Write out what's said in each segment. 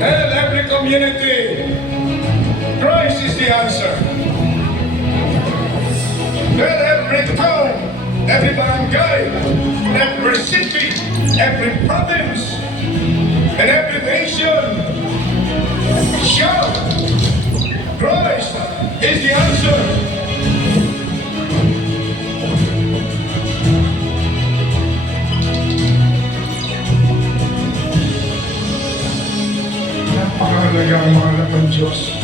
Tell every community, Christ is the answer. Tell every town, every barangay, every city, every province, and every nation, shout, Christ is the answer. Napakahalaga ang mga anak ng Diyos,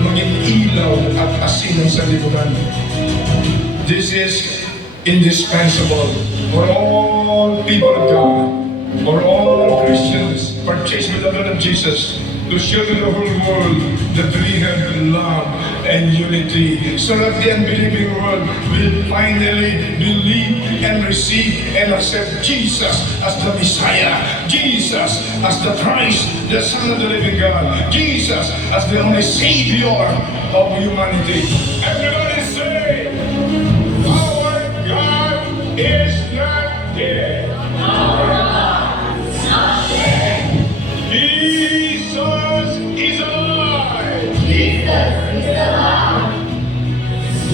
maging ilaw at asin ng sanlibutan. This is indispensable for all people of God, for all Christians purchased with the blood of Jesus, to show to the whole world that we have love and unity, so that the unbelieving world will finally believe and receive and accept Jesus as the Messiah, Jesus as the Christ, the Son of the living God, Jesus as the only Savior of humanity. Everybody say, our God is not dead. Our God is not dead. Jesus is alive. Jesus is alive.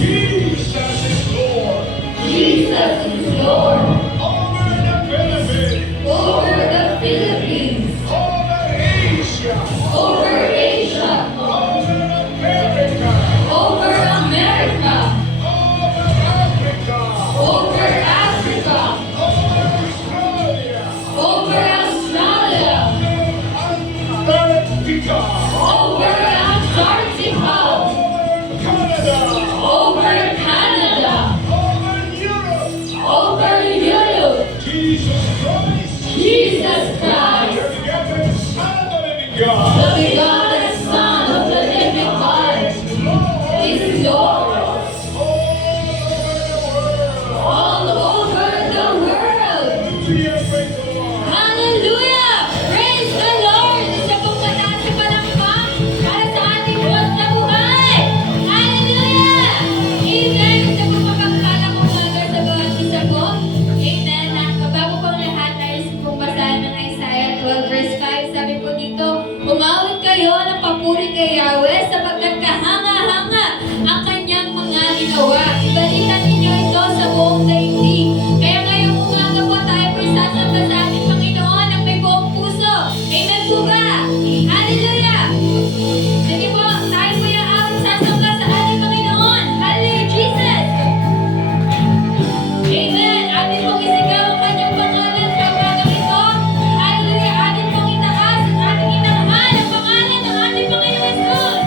Jesus is Lord. Jesus is Lord. Over the Philippines. Over the Philippines. Over Asia. Over Asia. Over America. Over America. Over Africa. Over Africa. Over Australia. Over Australia. Antarctica. Over Antarctica. Over Canada. Over Canada. Over Europe. Over Europe. Jesus Christ. Jesus Christ. The begotten Son of the living God. The begotten Son of the living God is Lord. All over the world. Hallelujah! Praise the Lord! Isa pong mataas na palakpak para sa ating Diyos na buhay! Hallelujah! Amen! Isa pong mapagpalang umaga sa bawat isa po. Amen! Bago pong lahat, nais pong basahin ng Isaiah 12 verse 5. Sabi po dito, umawit kayo ng papuri kay Yahweh sapagkat kahanga-hanga ang kanyang mga ginawa. Ibalitan ninyo ito sa buong daigdig. Kaya ngayong umaga po tayo po isasamba sa ating Panginoon ng may buong puso. Amen po ba? Hallelujah! Sige po, tayo po yung awit sasamba sa ating Panginoon. Hallelujah, Jesus! Amen! Atin pong isigaw ang kanyang pangalan sa umagang ito. Hallelujah! Atin pong itaas at ating inanghal ang pangalan ng ating Panginoon Jesus!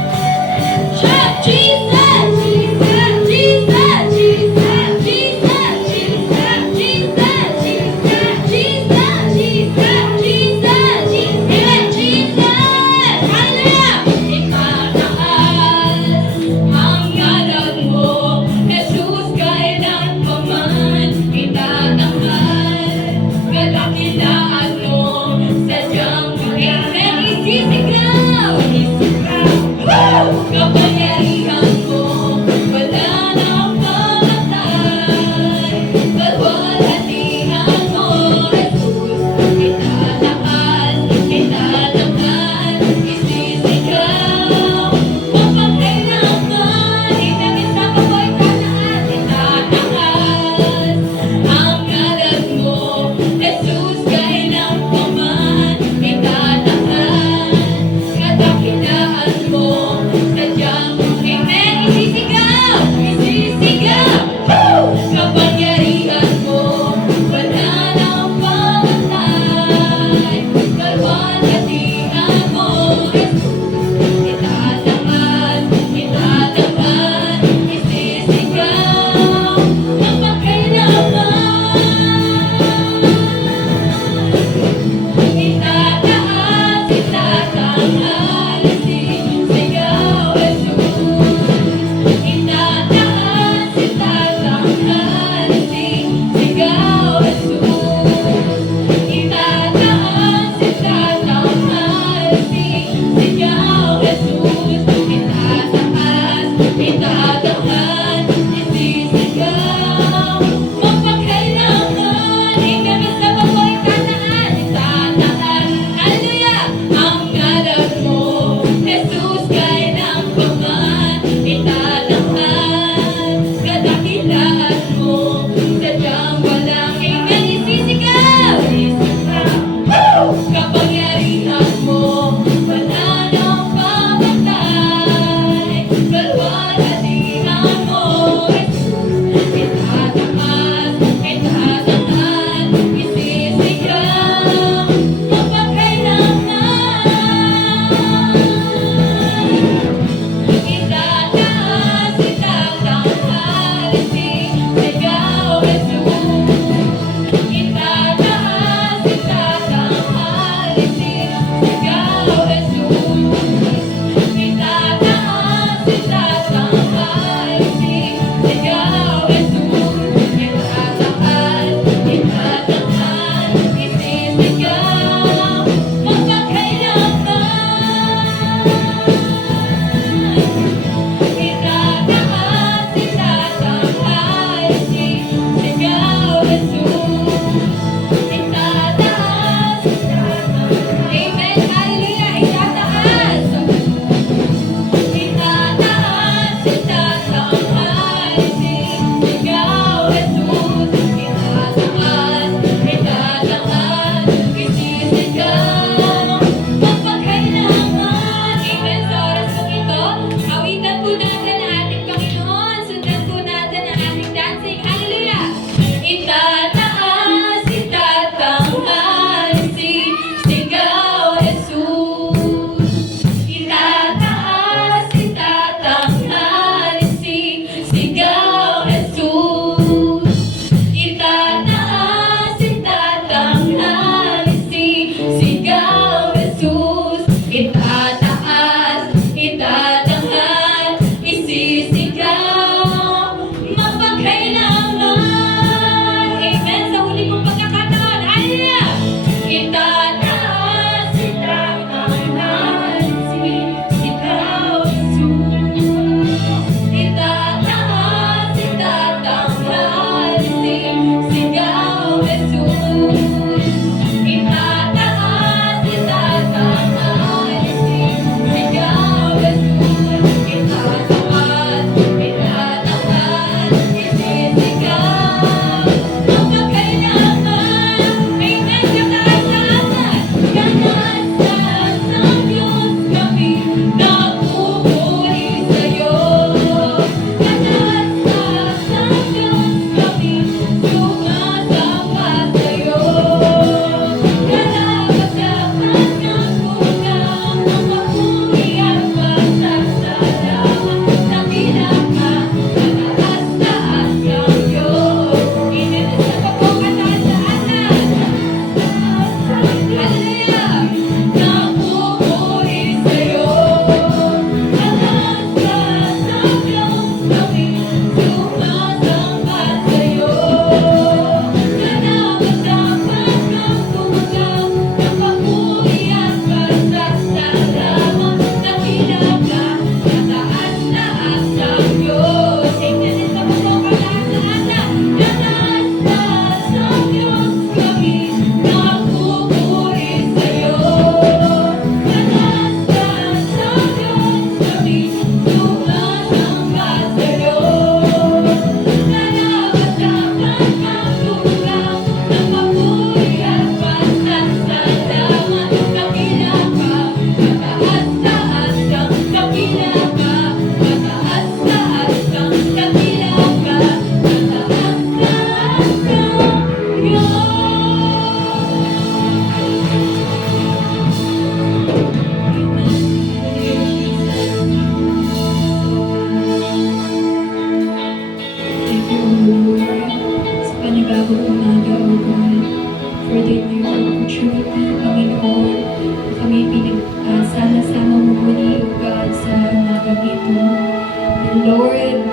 And Lord,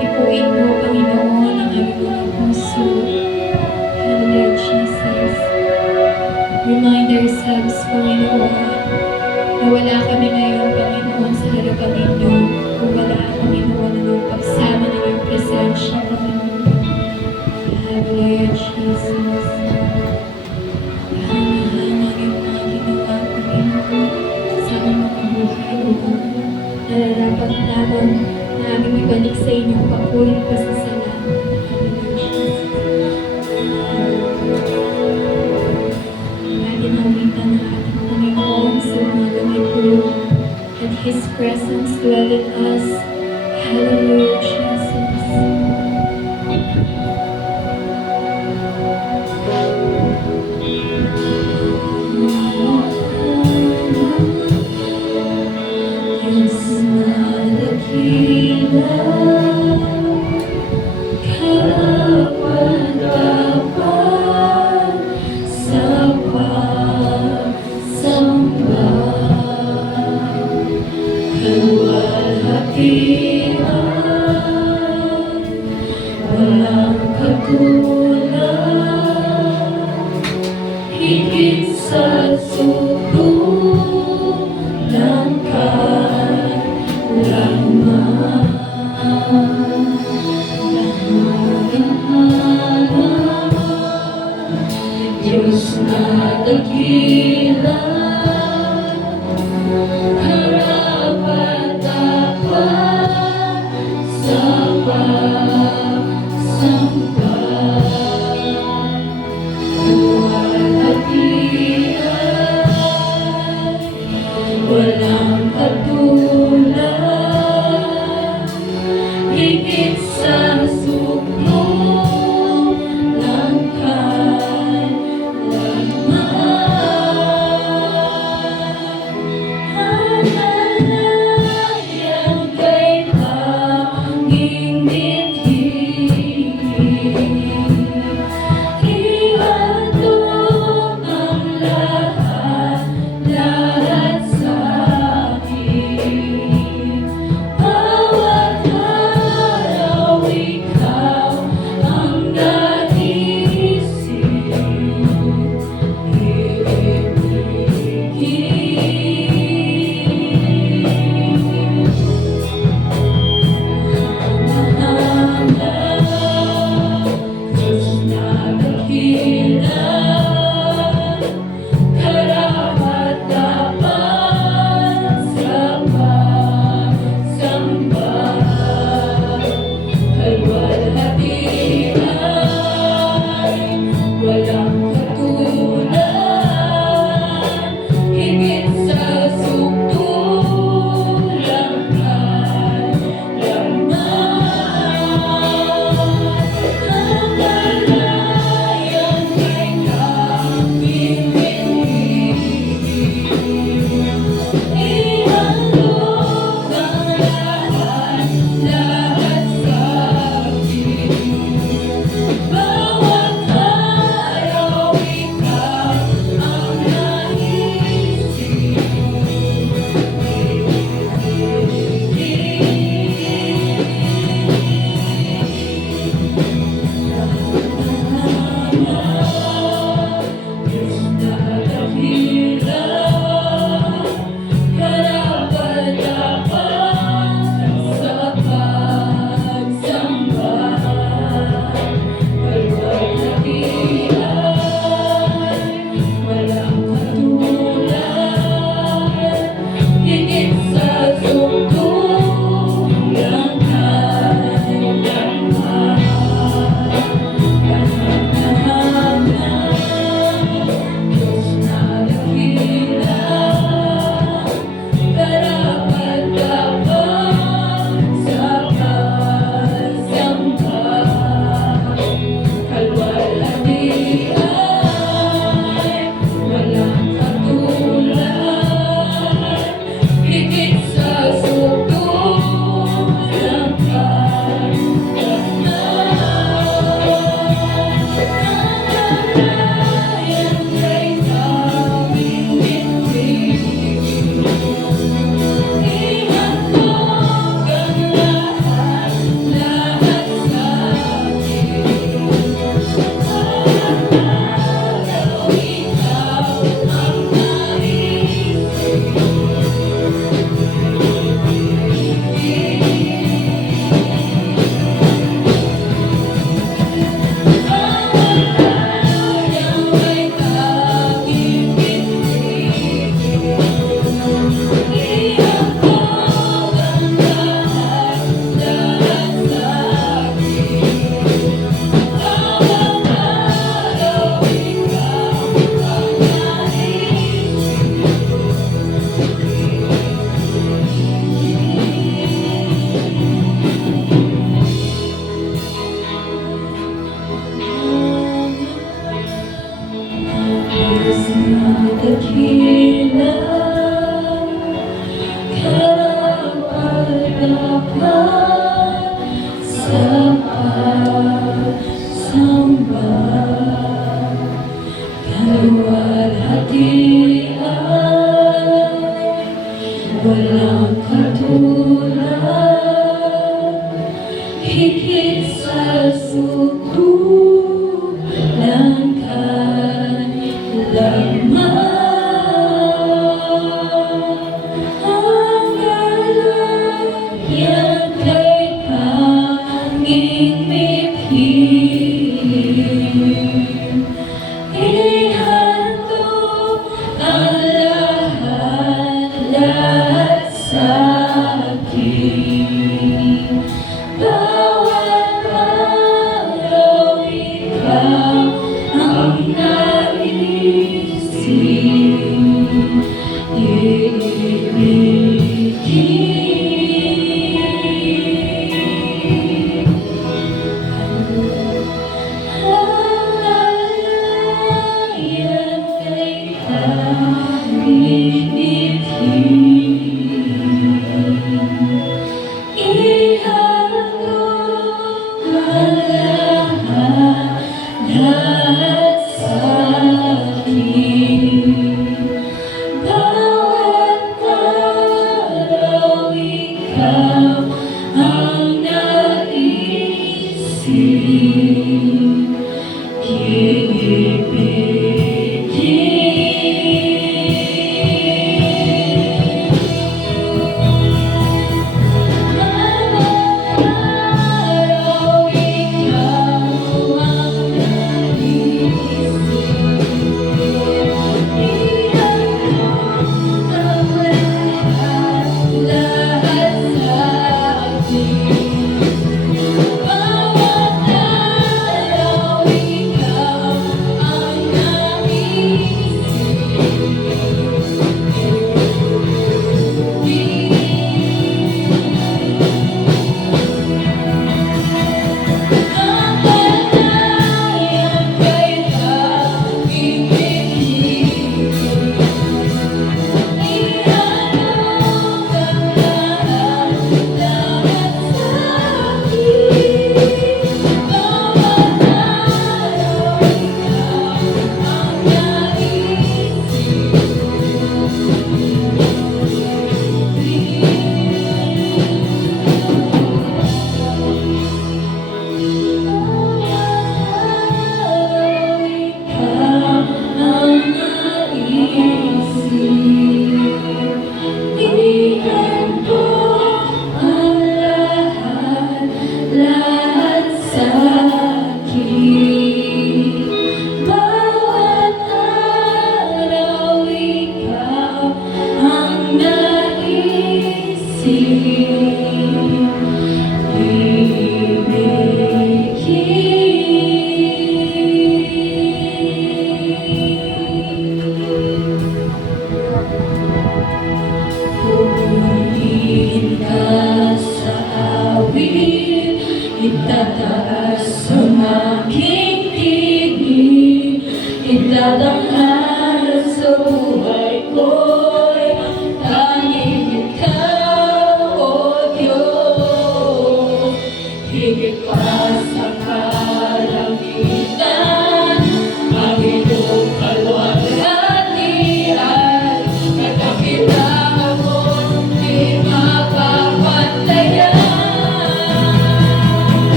ipuin mo, Panginoon, ang aming mga puso. Hallelujah, Jesus. Remind ourselves, Panginoon, na wala kami ngayon, Panginoon, sa harapan ninyo. Kung wala, Panginoon, ang iyong pagsama ng iyong presensya, Panginoon. Hallelujah, Jesus. Hanga-hanga ang iyong mga ginawa, Panginoon, sa aming mga buhay, O God. Nararapat lamang na aming ibalik sa inyong papurit pasasalamat. Hallelujah, Jesus. Natin awitan ng ating Panginoon sa umagang ito. Let His presence dwell in us. Hallelujah, Jesus. Diyos na dakila, karapat-dapat sa pagsamba. Kaluwalhatian, walang katulad, higit sa sugo ng kaalaman. Diyos na dakila, karapat-dapat sa pagsamba. Kaluwalhatian, walang katulad, higit sa suklo ng kaalaman.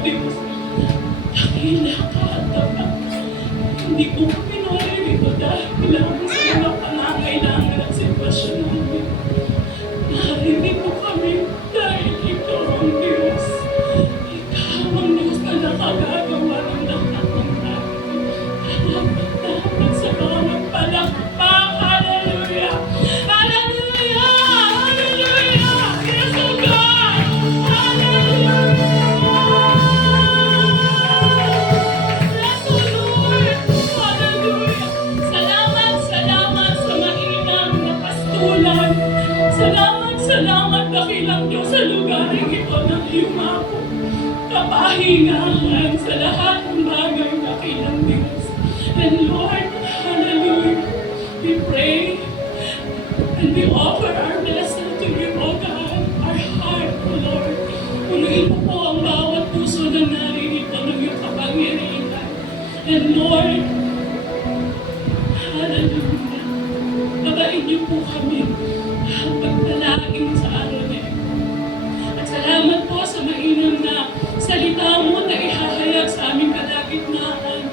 Diyos. Dakila ka at tapat. Hindi ko kami naririnig dahil lang sa mga pangangailangan at sitwasyon namin. Narinig mo kami dahil ikaw ang Diyos. Ikaw ang Diyos na nakagagawa ng lahat ng bagay. Dapat sa mga palakpak. Hallelujah! Hallelujah! Hallelujah! Yes, oh God! Hallelujah! Yes, oh Lord! Hallelujah! Salamat, salamat sa mainam na pastulan. Salamat, salamat dakilang Diyos sa lugaring ito ng iyong ako. Kapahingahan sa lahat ng bagay dakilang Diyos. And Lord, hallelujah, we pray and we offer our blessing to you, O God, our heart, O Lord. Punuin mo po ang bawat puso na naririto ng iyong kapangyarihan. And Lord, hallelujah, babain niyo po kami ang pagdalagin sa araw na ito. At salamat po sa mainam na salita mo na ihahayag sa aming kalagitnaan.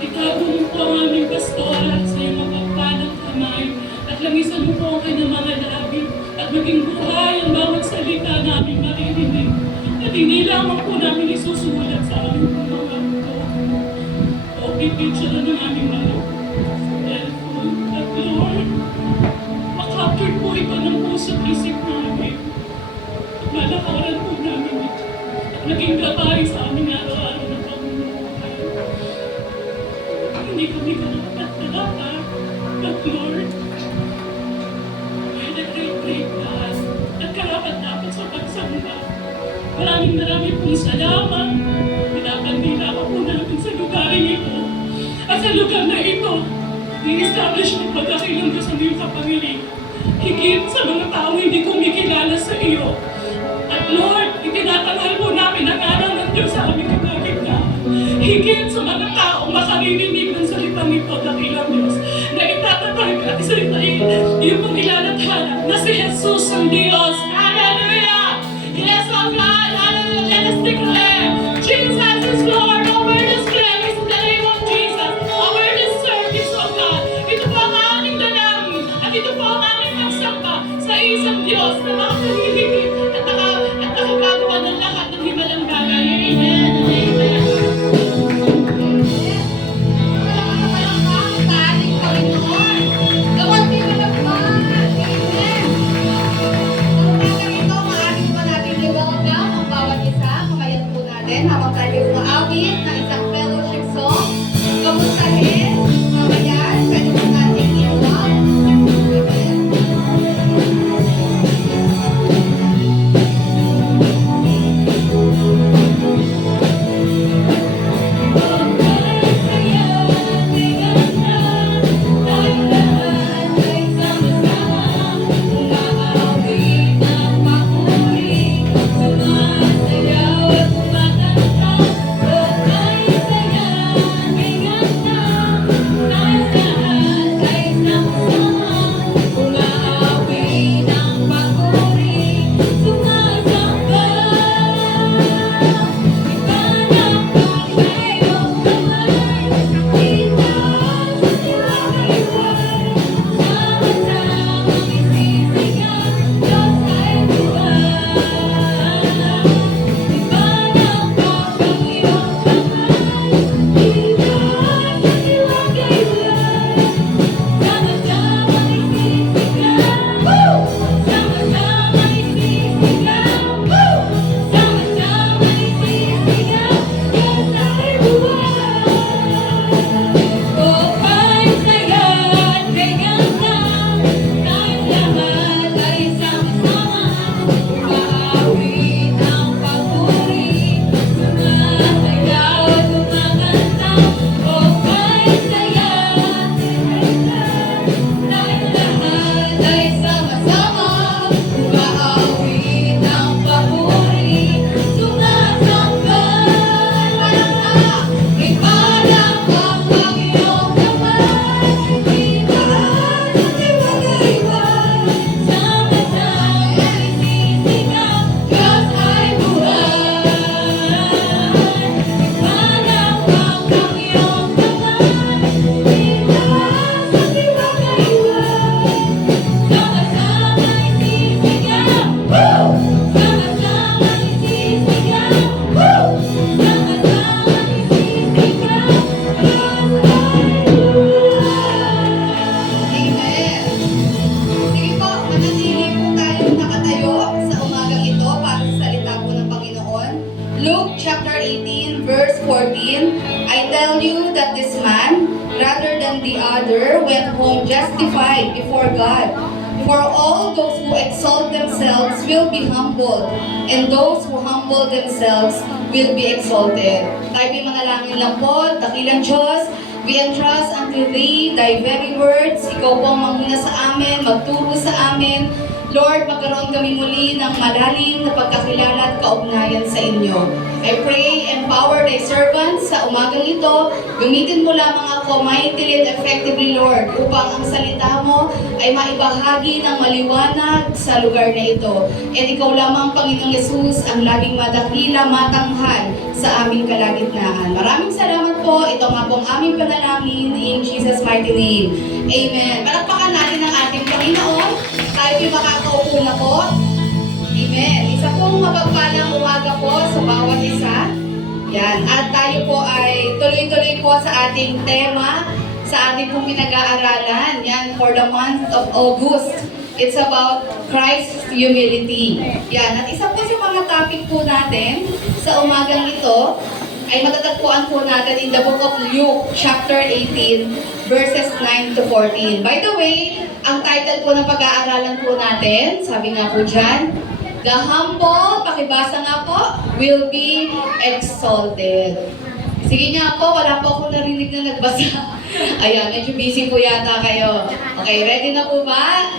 Itago mo po ang aming pastora sa iyong mapagpalang kamay at langisan mo po ang kanyang mga labi at maging buhay ang bawat salita na aming maririnig at hindi lamang po namin isusulat sa aming mga ito o pipicture ng aming mga cellphone. At Lord, makapture po ito ng puso't isip namin at malakaran po namin ito at maging gabay sa aming araw-araw na pamumuhay. Hindi kami karapat-dapat, but Lord, you're the great God at karapat-dapat sa pagsamba. Maraming pong salamat. Pinapandila ka po namin sa lugaring ito. At sa lugar na ito, i-establish mo pagkakilang Diyos ang iyong kapangyarihan. Higit sa mga tao hindi kumikilala sa iyo. At Lord, itinatanghal po namin ang aral ng Diyos sa aming kalagitnaan. Higit sa mga taong makaririnig ng salitang ito, dakilang Diyos, na itatatay at isalitain, iyong pong ilalathala na si Jesus ang Diyos. Hallelujah! Yes, oh God! Hallelujah! Let us declare, Jesus is Lord over this place in the name of Jesus. Over this service, oh God. Ito po ang aming dalangin at ito po ang aming pagsamba sa isang Diyos na makakalihigit at nakagagawa ng lahat ng himalang bagay. Amen and amen. Habang tayo umaawit ng isang fellowship song, kamustahin, mamayan, pwede po natin i-love. Amen. 14, I tell you that this man, rather than the other, went home justified before God. For all those who exalt themselves will be humbled, and those who humble themselves will be exalted. Tayo may manalangin lang po, dakilang Diyos, we entrust unto Thee thy very words. Ikaw po ang manguna sa amin, magturo sa amin. Lord, magkaroon kami muli ng malalim na pagkakilala at kaugnayan sa inyo. I pray, empower thy servants sa umagang ito. Gamitin mo lamang ako mightily and effectively, Lord, upang ang salita mo ay maibahagi ng maliwanag sa lugar na ito. And ikaw lamang, Panginoong Yesus, ang laging madakila, matanghal sa aming kalagitnaan. Maraming salamat po. Ito nga po ang aming panalangin in Jesus' mighty name. Amen. Palakpakan natin ang ating Panginoon. Tayo ay makakaupo na po. Amen. Isa pong mapagpalang umaga po sa bawat isa. Yan. At tayo po ay tuloy-tuloy po sa ating tema, sa ating pong pinag-aaralan. Yan, for the month of August. It's about Christ's humility. Yan. At isa po sa mga topic po natin sa umagang ito ay matatagpuan po natin in the book of Luke, chapter 18, verses 9 to 14. By the way, ang title po ng pag-aaralan po natin, sabi nga po dyan, the humble, pakibasa nga po, will be exalted. Sige nga po, wala po akong narinig na nagbasa. Ayan, medyo busy po yata kayo. Okay, ready na po ba?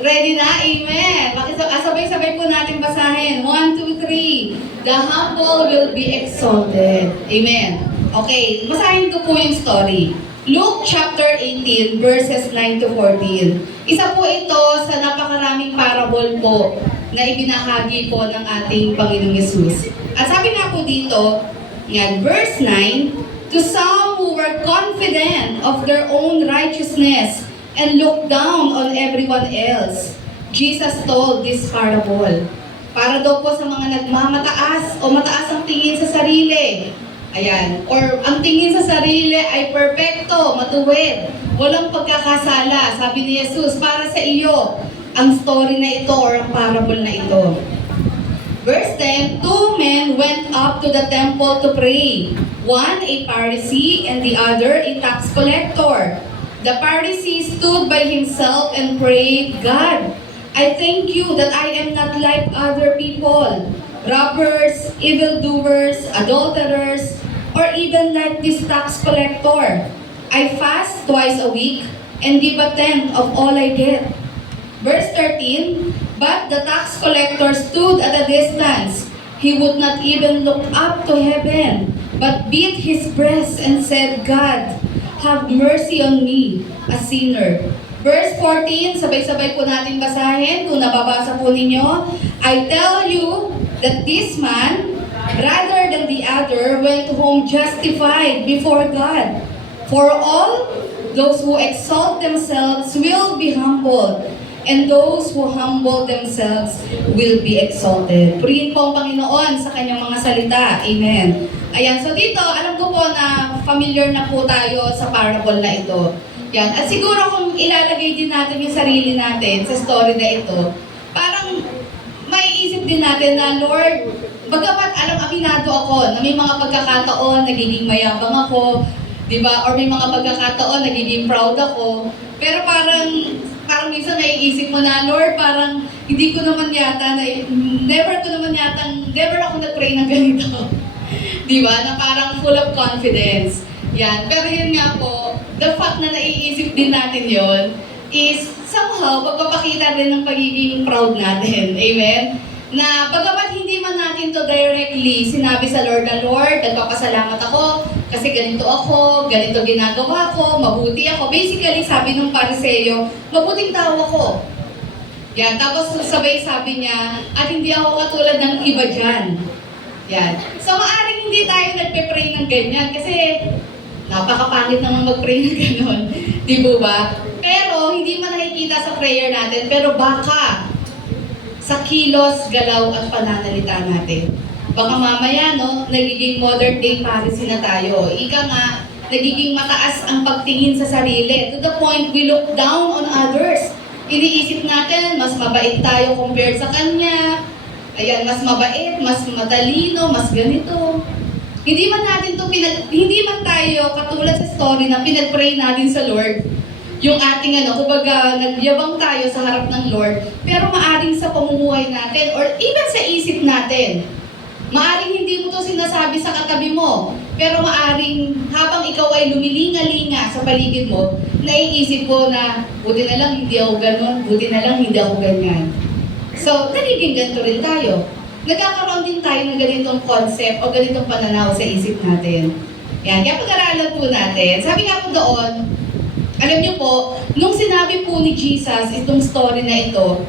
Ready na? Amen. Sabay-sabay po natin basahin. 1, 2, 3. The humble will be exalted. Amen. Okay, basahin ko po yung story. Luke chapter 18 verses 9 to 14. Isa po ito sa napakaraming parable po na ibinahagi po ng ating Panginoong Yesus. At sabi nga po dito, yan, verse 9, to some who were confident of their own righteousness and looked down on everyone else, Jesus told this parable. Para daw po sa mga nagmamataas o mataas ang tingin sa sarili. Ayan. Or ang tingin sa sarili ay perpekto, matuwid, walang pagkakasala. Sabi ni Jesus, para sa iyo ang story na ito or ang parable na ito. Verse 10, two men went up to the temple to pray. One a Pharisee and the other a tax collector. The Pharisee stood by himself and prayed, God, I thank you that I am not like other people, robbers, evildoers, adulterers, or even like this tax collector. I fast twice a week and give a tenth of all I get. Verse 13, but the tax collector stood at a distance. He would not even look up to heaven, but beat his breast and said, God, have mercy on me, a sinner. Verse 14, sabay-sabay po natin basahin kung nababasa po ninyo. I tell you that this man, rather than the other, went home justified before God. For all those who exalt themselves will be humbled, and those who humble themselves will be exalted. Purihin po ang Panginoon sa kanyang mga salita. Amen. Ayan, so dito, alam ko po na familiar na po tayo sa parable na ito. Yan. At siguro kung ilalagay din natin yung sarili natin sa story na ito, parang maiisip din natin na, Lord, bagamat aminado ako na may mga pagkakataon nagiging mayabang ako, di ba? Or may mga pagkakataon nagiging proud ako, pero parang minsan naiisip mo na, Lord, parang hindi ko naman yata, never ako nag-pray ng ganito. Di ba? Na parang full of confidence. Yan. Pero yun nga po, the fact na naiisip din natin yon is somehow pagpapakita rin ng pagiging proud natin. Amen? Na bagamat hindi man natin to directly sinabi sa Lord na, Lord, nagpapasalamat ako kasi ganito ako, ganito ginagawa ko, mabuti ako. Basically, sabi ng Pariseo, mabuting tao ako. Yan. Tapos sabay sabi niya, at hindi ako katulad ng iba dyan. Yan. So, maaaring hindi tayo nagpe-pray ng ganyan kasi napakapangit naman mag-pray ng gano'n. Di ba? Pero, hindi man nakikita sa prayer natin, pero baka sa kilos, galaw at pananalita natin. Baka mamaya, no, nagiging modern day Pharisee na tayo. Ika nga, nagiging mataas ang pagtingin sa sarili. To the point, we look down on others. Iniisip natin, mas mabait tayo compared sa kanya. Ayan, mas mabait, mas matalino, mas ganito. Hindi man tayo katulad sa story na pinag-pray natin sa Lord, yung ating kumbaga nagyabang tayo sa harap ng Lord, pero maaring sa pamumuhay natin or even sa isip natin, maaring hindi mo to sinasabi sa katabi mo, pero maaring habang ikaw ay lumilinga-linga sa paligid mo, naiisip mo na, buti na lang hindi ako ganun, buti na lang hindi ako ganyan. So, nagiging ganito rin tayo. Nagkakaroon din tayo ng ganitong concept o ganitong pananaw sa isip natin. Yan, kaya pag-aralan po natin. Sabi nga po doon, alam niyo po, nung sinabi po ni Jesus itong story na ito,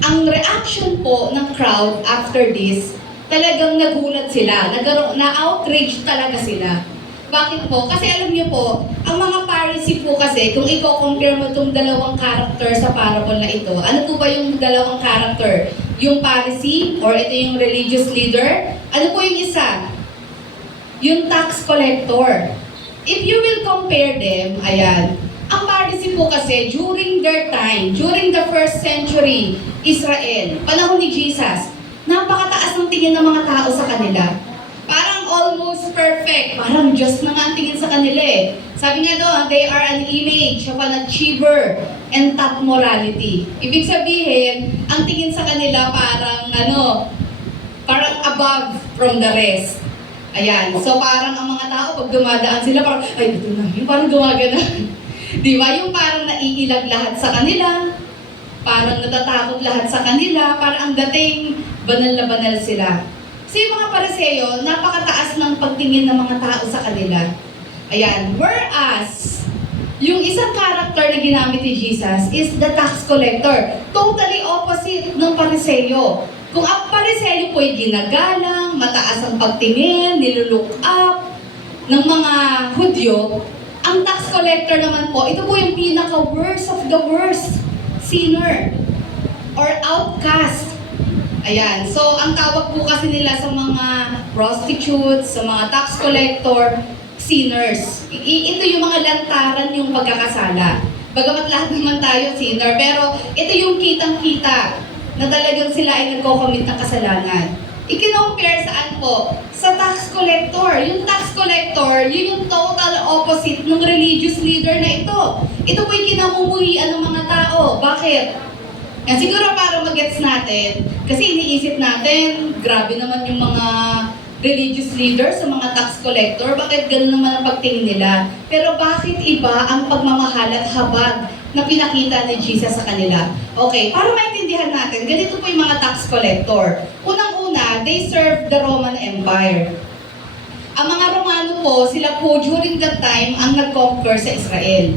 ang reaction po ng crowd after this, talagang nagulat sila, na-outrage talaga sila. Bakit po? Kasi alam niyo po, ang mga Pharisee po kasi, kung i-compare mo itong dalawang character sa parable na ito, ano po ba yung dalawang character? Yung Pharisee, or ito yung religious leader? Ano po yung isa? Yung tax collector. If you will compare them, ayan, ang Pharisee po kasi, during their time, during the first century Israel, panahon ni Jesus, napakataas ng tingin ng mga tao sa kanila. Parang almost perfect. Parang Diyos na nga ang tingin sa kanila eh. Sabi nga doon, they are an image of an achiever and top morality. Ibig sabihin, ang tingin sa kanila parang parang above from the rest. Ayan. So parang ang mga tao, pag dumadaan sila, parang, ay, ito na, yung parang gumagana. Di ba? Yung parang naiilag lahat sa kanila, parang natatakot lahat sa kanila, parang ang dating banal na banal sila. Kasi yung mga Pariseo, napakataas ng pagtingin ng mga tao sa kanila. Ayan. Whereas, yung isang character na ginamit ni Jesus is the tax collector. Totally opposite ng Pariseo. Kung ang Pariseo po ay ginagalang, mataas ang pagtingin, nilulook up ng mga Hudyo, ang tax collector naman po, ito po yung pinaka-worst of the worst sinner or outcast. Ayan. So, ang tawag po kasi nila sa mga prostitutes, sa mga tax collector, sinners. Ito yung mga lantaran yung pagkakasala. Bagamat lahat naman tayo sinner, pero ito yung kitang-kita na talagang sila ay nagko-commit ng kasalanan. I-compare saan po? Sa tax collector. Yung tax collector, yun yung total opposite ng religious leader na ito. Ito po yung kinamumuhian ng mga tao. Bakit? Yan, siguro para mag-gets natin, kasi iniisip natin, grabe naman yung mga religious leaders sa mga tax collector, bakit ganun naman ang pagtingin nila? Pero bakit iba ang pagmamahal at habag na pinakita ni Jesus sa kanila? Okay, para maintindihan natin, ganito po yung mga tax collector. Unang-una, they serve the Roman Empire. Ang mga Romano po, sila po during that time ang nag-conquer sa Israel.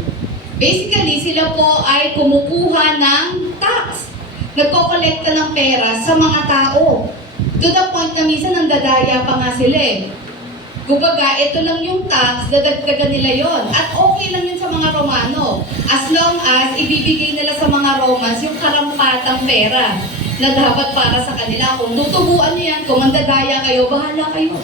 Basically, sila po ay kumukuha ng tax. Nagko-kolekta ng pera sa mga tao. To the point na minsan nandadaya pa nga sila eh. Kumbaga, ito lang yung tax, dadagdagan nila yon. At okay lang yun sa mga Romano. As long as ibibigay nila sa mga Romans yung karampatang pera na dapat para sa kanila. Kung tutubuan nyo yan, kung mandadaya kayo, bahala kayo.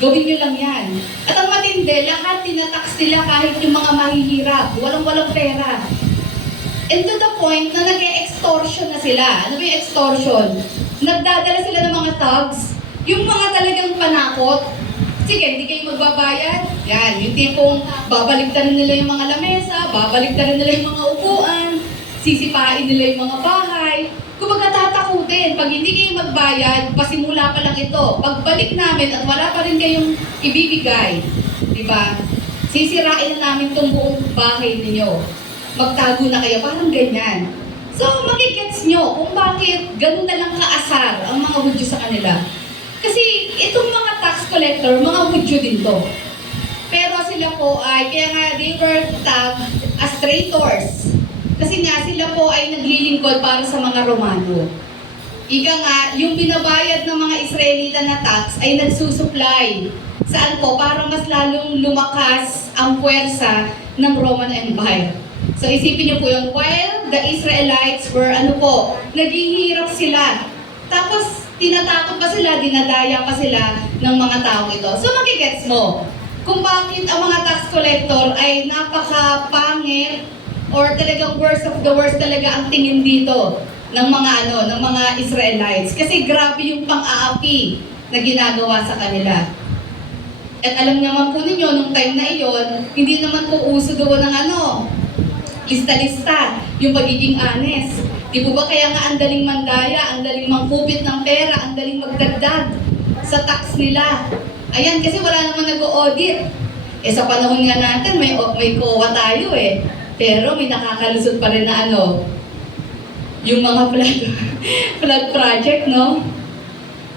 Gawin nyo lang yan. At ang matindi, lahat tinatax nila kahit yung mga mahihirap. Walang-walang pera. And to the point na nag-e-extortion na sila. Ano ba yung extortion? Nagdadala sila ng mga thugs. Yung mga talagang panakot. Sige, hindi kayo magbabayad. Yan, yung tipong babaliktarin nila yung mga lamesa, babaliktarin nila yung mga upuan, sisipain nila yung mga bahay. Kumbaga tatakutin, pag hindi kayo magbayad, pasimula pa lang ito. Pagbalik namin at wala pa rin kayong ibibigay, di ba? Sisirain na namin itong buong bahay ninyo. Magtago na kayo, parang ganyan. So, magigets nyo kung bakit ganun na lang kaasar ang mga Hudyo sa kanila. Kasi itong mga tax collector, mga Hudyo din to. Pero sila po ay, kaya nga they were tagged as traitors. Kasi nga sila po ay naglilingkod para sa mga Romano. Ika nga, yung binabayad ng mga Israelita na tax ay nagsusupply. Saan po? Para mas lalong lumakas ang puwersa ng Roman Empire. So isipin niyo po yung while the Israelites were naghihirap sila. Tapos tinatakot pa sila, dinadaya pa sila ng mga tao ito. So magigets mo kung bakit ang mga tax collector ay napaka-pangit or talagang worst of the worst talaga ang tingin dito ng mga Israelites. Kasi grabe yung pang-aapi na ginagawa sa kanila. At alam naman po ninyo, nung time na iyon, hindi naman po uso doon ng lista-lista, yung pagiging honest. Di po ba kaya nga ang daling mandaya, ang daling mangkupit ng pera, ang daling magdagdag sa tax nila. Ayan, kasi wala naman nag-o-audit. Sa panahon nga natin, may COA tayo eh. Pero may nakakalusot pa rin na yung mga flood project, no?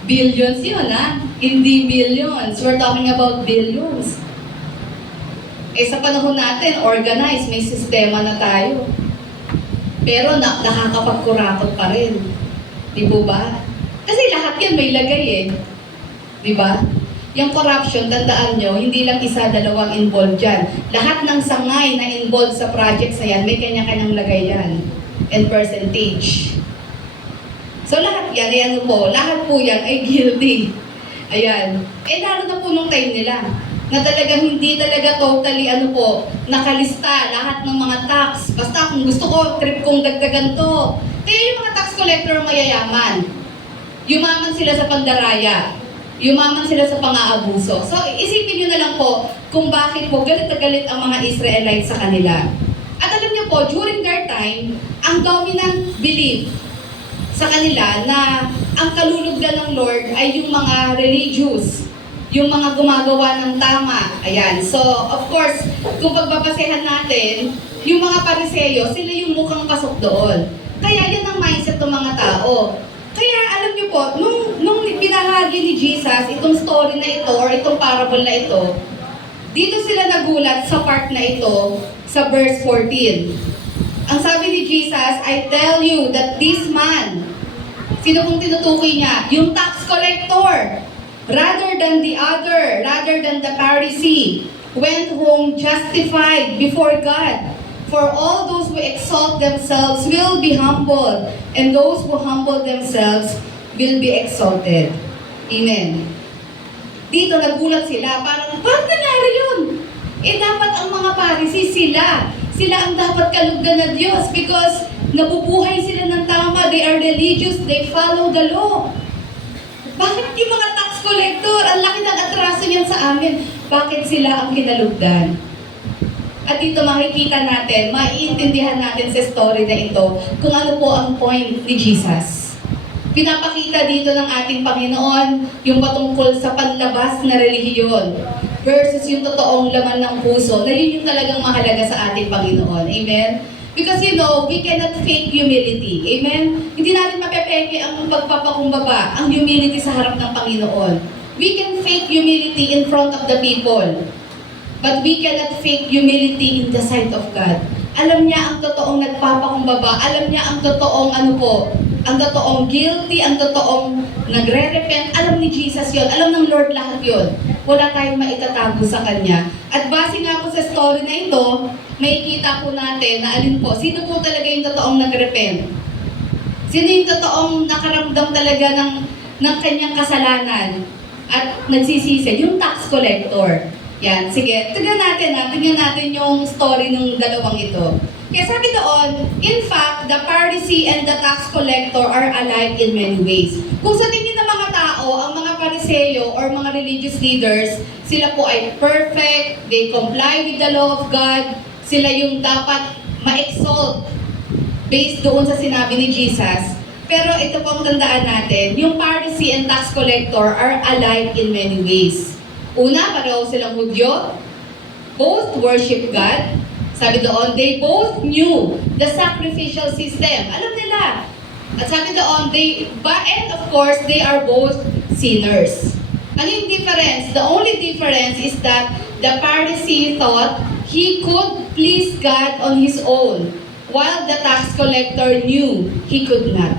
Billions yun, Hindi millions. We're talking about billions. Sa panahon natin, organized, may sistema na tayo. Pero nakakapagkurakot pa rin. Di po ba? Kasi lahat yan may lagay eh. Di ba? Yung corruption, tandaan nyo, hindi lang isa, dalawang involved dyan. Lahat ng sangay na involved sa projects na yan, may kanya-kanyang lagay yan. And percentage. So lahat yan, lahat po yan ay guilty. Ayan. Lalo na po nung time nila, na talagang hindi talaga totally, nakalista lahat ng mga tax. Basta kung gusto ko, trip kong dagdagan to. Kaya yung mga tax collector mayayaman. Yumaman sila sa pandaraya. Yumaman sila sa pang-aabuso. So, isipin nyo na lang po kung bakit po galit na galit ang mga Israelites sa kanila. At alam nyo po, during their time, ang dominant belief sa kanila na ang kalulugdan ng Lord ay yung mga religious, yung mga gumagawa ng tama. Ayan. So, of course, kung pagbabasehan natin, yung mga Pariseyo, sila yung mukhang pasok doon. Kaya yan ang mindset ng mga tao. Kaya alam niyo po, nung binahagi ni Jesus itong story na ito or itong parable na ito, dito sila nagulat sa part na ito sa verse 14. Ang sabi ni Jesus, I tell you that this man, sino pong tinutukoy niya? Yung tax collector, rather than the Pharisee, went home justified before God. For all those who exalt themselves will be humbled, and those who humble themselves will be exalted. Amen. Dito nagulat sila, parang, bakit nangyari yun? Dapat ang mga Pharisee sila ang dapat kalugdan na Diyos because nabubuhay sila ng tama, they are religious, they follow the law. Bakit yung mga tax collector, ang laki ng atraso niyan sa amin, bakit sila ang kinalugdan? At dito makikita natin, maiintindihan natin sa story na ito kung ano po ang point ni Jesus. Pinapakita dito ng ating Panginoon yung patungkol sa panlabas na relihiyon versus yung totoong laman ng puso na yun yung talagang mahalaga sa ating Panginoon. Amen? Because we cannot fake humility. Amen? Hindi natin mapepeke ang pagpapakumbaba, ang humility sa harap ng Panginoon. We can fake humility in front of the people. But we cannot fake humility in the sight of God. Alam niya ang totoong nagpapakumbaba. Alam niya ang totoong ang totoong guilty, ang totoong nagre-repent. Alam ni Jesus yon. Alam ng Lord lahat yon. Wala tayong maitatago sa Kanya. At base nga po sa story na ito, makikita po natin na sino po talaga yung totoong nag-repent? Sino yung totoong nakaramdam talaga ng kanyang kasalanan at nagsisisi? Yung tax collector. Yan, sige. Tignan natin yung story ng dalawang ito. Kaya sabi doon, in fact, the Pharisee and the tax collector are alike in many ways. Kung sa tingin ng mga tao, ang mga Phariseo or mga religious leaders, sila po ay perfect, they comply with the law of God, sila yung dapat ma-exalt based doon sa sinabi ni Jesus. Pero ito po ang tandaan natin, yung Pharisee and tax collector are alike in many ways. Una, pareho silang Hudyo. Both worship God. Sabi doon, they both knew the sacrificial system. Alam nila. At sabi doon, and of course, they are both sinners. Ano yung difference? The only difference is that the Pharisee thought he could please God on his own, while the tax collector knew he could not.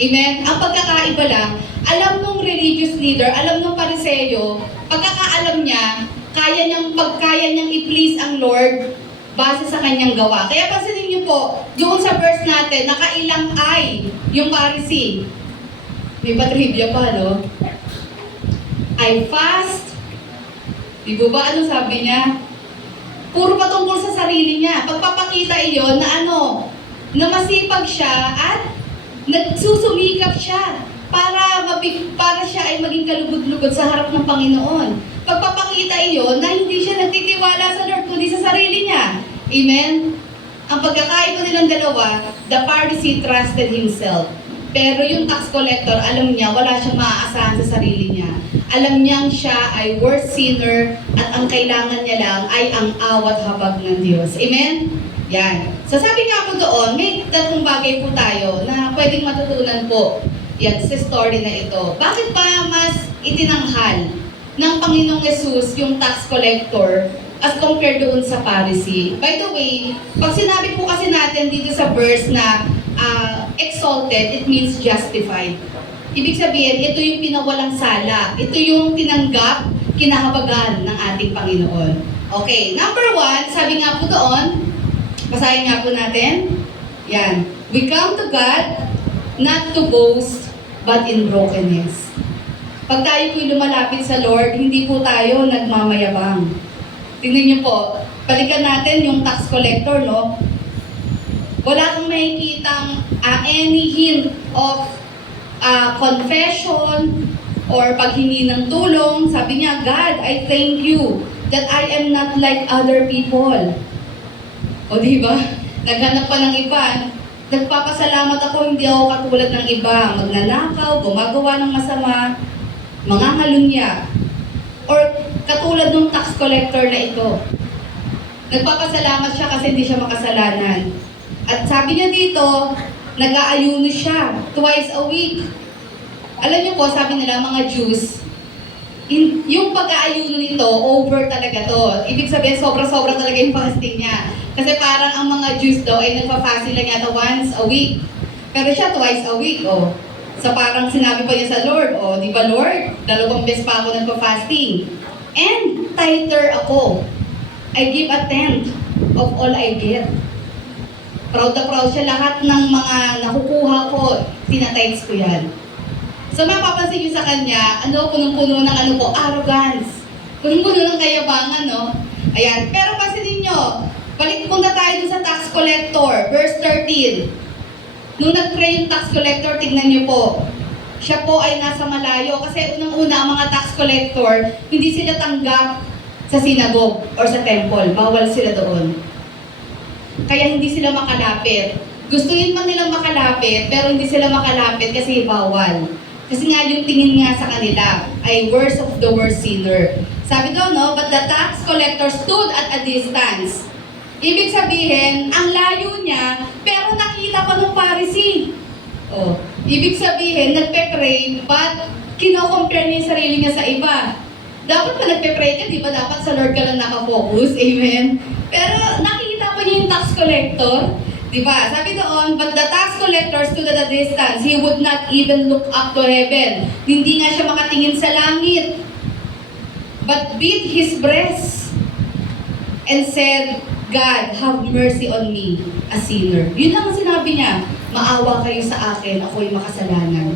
Amen? Ang pagkakaiba lang, alam nung religious leader, alam nung Phariseo, pagkakaalam niya, kaya niyang i-please ang Lord base sa kanyang gawa. Kaya pansinin niyo po, doon sa verse natin, nakailang I yung Pharisee. May patrivia pa, no? I fast. Di ba ano sabi niya? Puro patungkol sa sarili niya. Pagpapakita iyon na na masipag siya at nagsusumikap siya para siya ay maging kalugod-lugod sa harap ng Panginoon. ngayon na hindi siya nagtitiwala sa Lord, kundi sa sarili niya. Amen? Ang pagkakaiba nilang dalawa, the Pharisee trusted himself. Pero yung tax collector, alam niya, wala siyang maaasahan sa sarili niya. Alam niyang siya ay worst sinner at ang kailangan niya lang ay ang awat habag ng Diyos. Amen? Yan. So sabi nga po doon, may tatlong bagay po tayo na pwedeng matutunan po yan sa story na ito. Bakit ba mas itinanghal ng Panginoong Yesus yung tax collector as compared doon sa Pharisee? By the way, pag sinabi po kasi natin dito sa verse na exalted, it means justified. Ibig sabihin, ito yung pinawalang sala. Ito yung tinanggap, kinahabagan ng ating Panginoon. Okay, number 1, sabi nga po doon, basahin nga po natin. Yan. We come to God not to boast, but in brokenness. Pag tayo po'y lumalapit sa Lord, hindi po tayo nagmamayabang. Tingnan niyo po, balikan natin yung tax collector, no? Wala kang makikitang any hint of confession or paghingi ng tulong. Sabi niya, God, I thank you that I am not like other people. O diba? Naghanap pa ng iba. Nagpapasalamat ako, hindi ako katulad ng iba. Magnanakaw, gumagawa ng masama, mangangalunya. Or katulad ng tax collector na ito. Nagpapasalamat siya kasi hindi siya makasalanan. At sabi niya dito, nag-aayuno siya twice a week. Alam niyo po, sabi nila mga Jews, yung pag-aayuno nito, over talaga to. Ibig sabihin, sobra-sobra talaga yung fasting niya. Kasi parang ang mga Jews daw ay nagpa-fasting lang yata once a week. Pero siya twice a week, oh. So parang sinabi pa niya sa Lord, oh, di ba Lord? 2 beses pa ako nagpa-fasting. And tither ako. I give a tenth of all I get. Proud na proud siya, lahat ng mga nakukuha ko, tinatides ko yan. So mapapansin niyo sa kanya, punong-puno ng arrogance. Punong-puno ng kayabangan, no? Ayan, pero pansinin niyo, punta tayo dun sa tax collector, verse 13. Nung nag-pray yung tax collector, tignan niyo po, siya po ay nasa malayo kasi unang-una ang mga tax collector, hindi sila tanggap sa synagogue or sa temple, bawal sila doon. Kaya hindi sila makalapit. Gustuin man nilang makalapit, pero hindi sila makalapit kasi bawal. Kasi nga yung tingin nga sa kanila ay worst of the worst sinner. Sabi daw, no, but the tax collector stood at a distance. Ibig sabihin, ang layo niya, pero nakita pa ng Pharisee. Oh, ibig sabihin, nagpe-pray, but kino-compare niya yung sarili niya sa iba. Dapat pa nagpe-pray ka, di ba? Dapat sa Lord ka lang nakafocus. Amen? Pero nakita pa niya yung tax collector. Di ba? Sabi doon, but the tax collector stood at a distance. He would not even look up to heaven. Hindi nga siya makatingin sa langit. But beat his breast and said, God, have mercy on me, a sinner. Yun lang ang sinabi niya. Maawa kayo sa akin, ako'y makasalanan.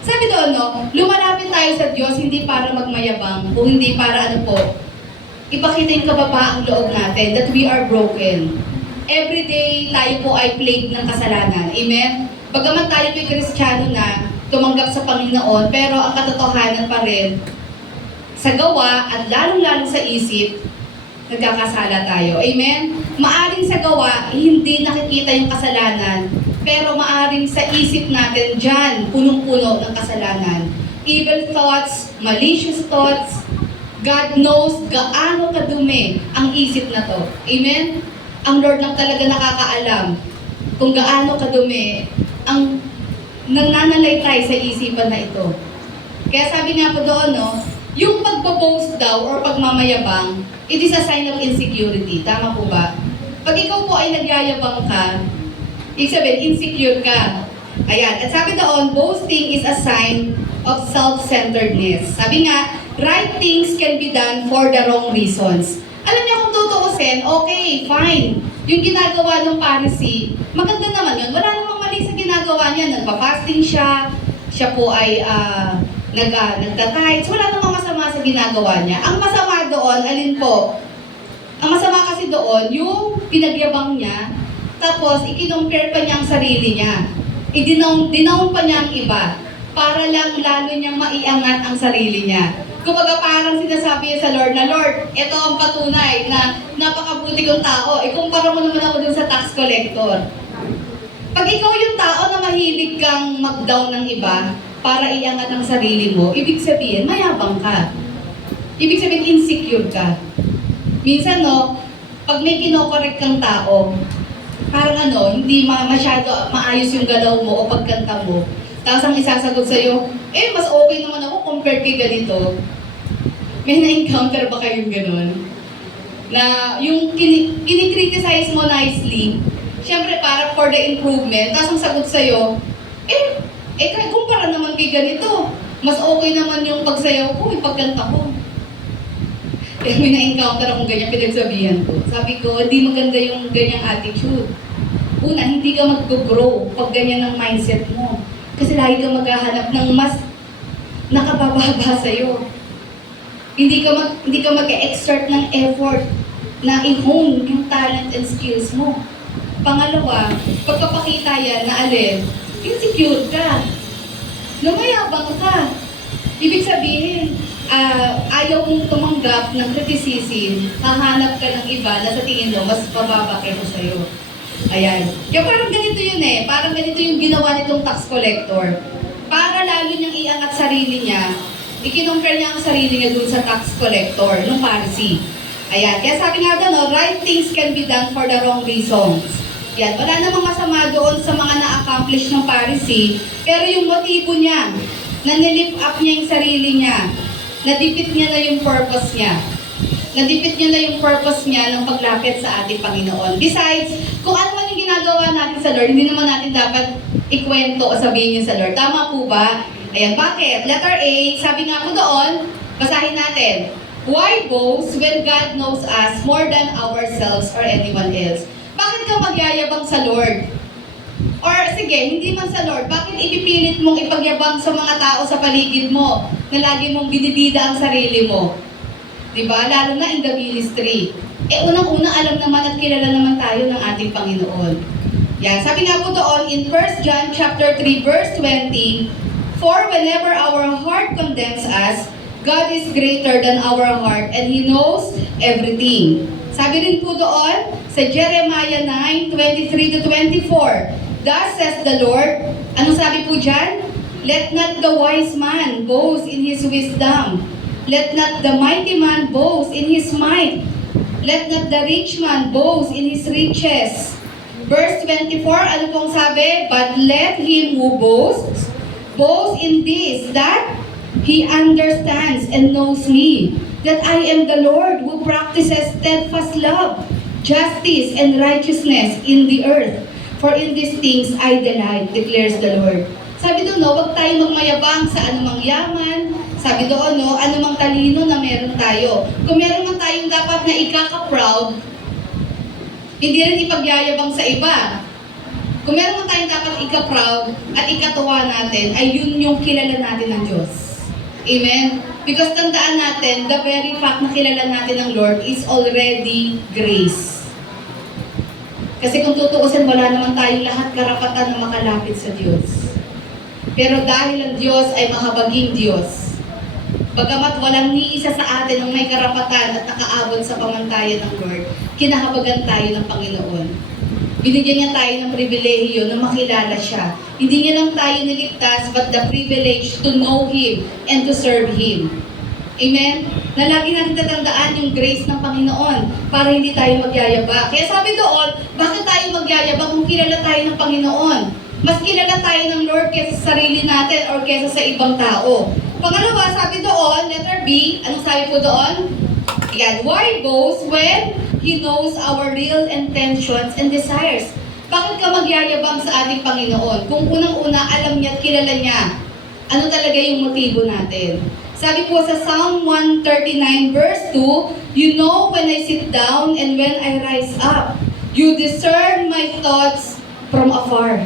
Sabi doon, no, lumalapit tayo sa Diyos hindi para magmayabang, o hindi para ipakita yung kababaang loob natin, that we are broken. Every day, tayo po ay plagued ng kasalanan. Amen? Bagaman tayo po'y Kristiyano na, tumanggap sa Panginoon, pero ang katotohanan pa rin, sa gawa at lalong-lalo sa isip, nagkakasala tayo. Amen? Maaring sa gawa, hindi nakikita yung kasalanan, pero maaring sa isip natin dyan, punong-puno ng kasalanan. Evil thoughts, malicious thoughts, God knows gaano kadumi ang isip na to. Amen? Ang Lord lang talaga nakakaalam kung gaano kadumi ang nananalaytay sa isipan na ito. Kaya sabi nga po doon, no, yung pagpo-boast daw or pagmamayabang, it is a sign of insecurity. Tama po ba? Pag ikaw po ay nagyayabang ka, ibig sabihin, insecure ka. Ayan. At sabi doon, boasting is a sign of self-centeredness. Sabi nga, right things can be done for the wrong reasons. Alam niyo kung tutuusin, okay, fine. Yung ginagawa ng Pharisee, maganda naman yun. Wala namang mali sa ginagawa niya. Nagpa-fasting siya. Siya po ay nagtatides. Wala namang masama sa ginagawa niya. Ang masama doon, alin po? Ang masama kasi doon, yung pinagyabang niya, tapos ikinompare pa niya ang sarili niya. Dinown pa niya ang iba para lang lalo niyang maiangat ang sarili niya. Kumbaga parang sinasabi niya sa Lord na, Lord, ito ang patunay na napakabuti kong tao. Ikumpara mo naman ako dun sa tax collector. Pag ikaw yung tao na mahilig kang mag-down ng iba para iangat ang sarili mo, ibig sabihin, mayabang ka. Ibig sabihin, insecure ka. Minsan, no, pag may kinokorek kang tao, parang hindi masyado maayos yung galaw mo o pagkanta mo. Tapos ang isasagot sa'yo, mas okay naman ako compared kay ganito. May na-encounter ba kayong ganun? Na yung kinikriticize mo nicely, syempre para for the improvement, tapos ang sagot sa'yo, kumpara naman kay ganito. Mas okay naman yung pagsayaw ko, yung pagkanta ko. Kaya may na-encounter akong ganyan pinagsabihan ko. Sabi ko, hindi maganda yung ganyang attitude. Una, hindi ka mag-grow pag ganyan ang mindset mo. Kasi lagi ka maghahanap ng mas nakabababa sa'yo. Hindi ka mag-exert ng effort na i-hone yung talent and skills mo. Pangalawa, pagkapakita yan na insecure ka. Lumayabang ka. Ibig sabihin, ayaw mong tumanggap ng criticism, hahanap ka ng iba na sa tingin mo, mas bababa kaysa sa'yo. Ayan. Kaya parang ganito yun parang ganito yung ginawa nitong tax collector. Para lalo niyang iangat sarili niya, ikinompare niya ang sarili niya dun sa tax collector, nung Pharisee. Ayan. Kaya sabi nga doon, right things can be done for the wrong reasons. Yan. Wala namang masama doon sa mga na-accomplish ng Pharisee, pero yung motibo niya, na nilift up niya yung sarili niya, nadipit niya na yung purpose niya. Nadipit niya na yung purpose niya ng paglapit sa ating Panginoon. Besides, kung ano man yung ginagawa natin sa Lord, hindi naman natin dapat ikwento o sabihin niyo sa Lord. Tama po ba? Ayan, bakit? Letter A, sabi nga po doon, basahin natin. Why boast when God knows us more than ourselves or anyone else? Bakit ka magyayabang sa Lord? Or sige, hindi man sa Lord, bakit ipipilit mong ipagyabang sa mga tao sa paligid mo na lagi mong binibida ang sarili mo? Diba? Lalo na in the ministry. Unang-una alam naman at kilala naman tayo ng ating Panginoon. Yan, sabi nga po doon in 1 John chapter 3 verse 20, for whenever our heart condemns us, God is greater than our heart and He knows everything. Sabi rin po doon sa Jeremiah 9:23 to 24, thus says the Lord, anong sabi po dyan? Let not the wise man boast in his wisdom. Let not the mighty man boast in his might. Let not the rich man boast in his riches. Verse 24, ano pong sabi? But let him who boasts, boast in this, that he understands and knows me, that I am the Lord who practices steadfast love, justice, and righteousness in the earth. For in these things I delight, declares the Lord. Sabi doon, huwag tayo magmayabang sa anumang yaman. Sabi doon, anumang talino na meron tayo. Kung meron man tayong dapat na ikaka-proud, hindi rin ipagyayabang sa iba. Kung meron man tayong dapat ika-proud at ikatuwa natin, ay yun yung kilala natin ng Diyos. Amen? Because tandaan natin, the very fact na kilala natin ng Lord is already grace. Kasi kung tutuusin, wala naman tayong lahat karapatan na makalapit sa Diyos. Pero dahil ang Diyos ay mahabaging Diyos, bagamat walang ni isa sa atin ang may karapatan at nakaabot sa pamantayan ng Lord, kinahabagan tayo ng Panginoon. Binigyan niya tayo ng pribilehiyo na makilala siya. Hindi niya lang tayo niligtas, but the privilege to know Him and to serve Him. Amen? Na lagi natin tatandaan yung grace ng Panginoon para hindi tayo magyayabang. Kaya sabi doon, bakit tayo magyayabang kung kilala tayo ng Panginoon? Mas kilala tayo ng Lord kaysa sa sarili natin or kaysa sa ibang tao. Pangalawa, sabi doon, letter B, anong sabi po doon? Yan, why boast when He knows our real intentions and desires? Bakit ka magyayabang sa ating Panginoon? Kung unang-una, alam niya at kilala niya, ano talaga yung motibo natin? Sabi po sa Psalm 139 verse 2, you know when I sit down and when I rise up. You discern my thoughts from afar.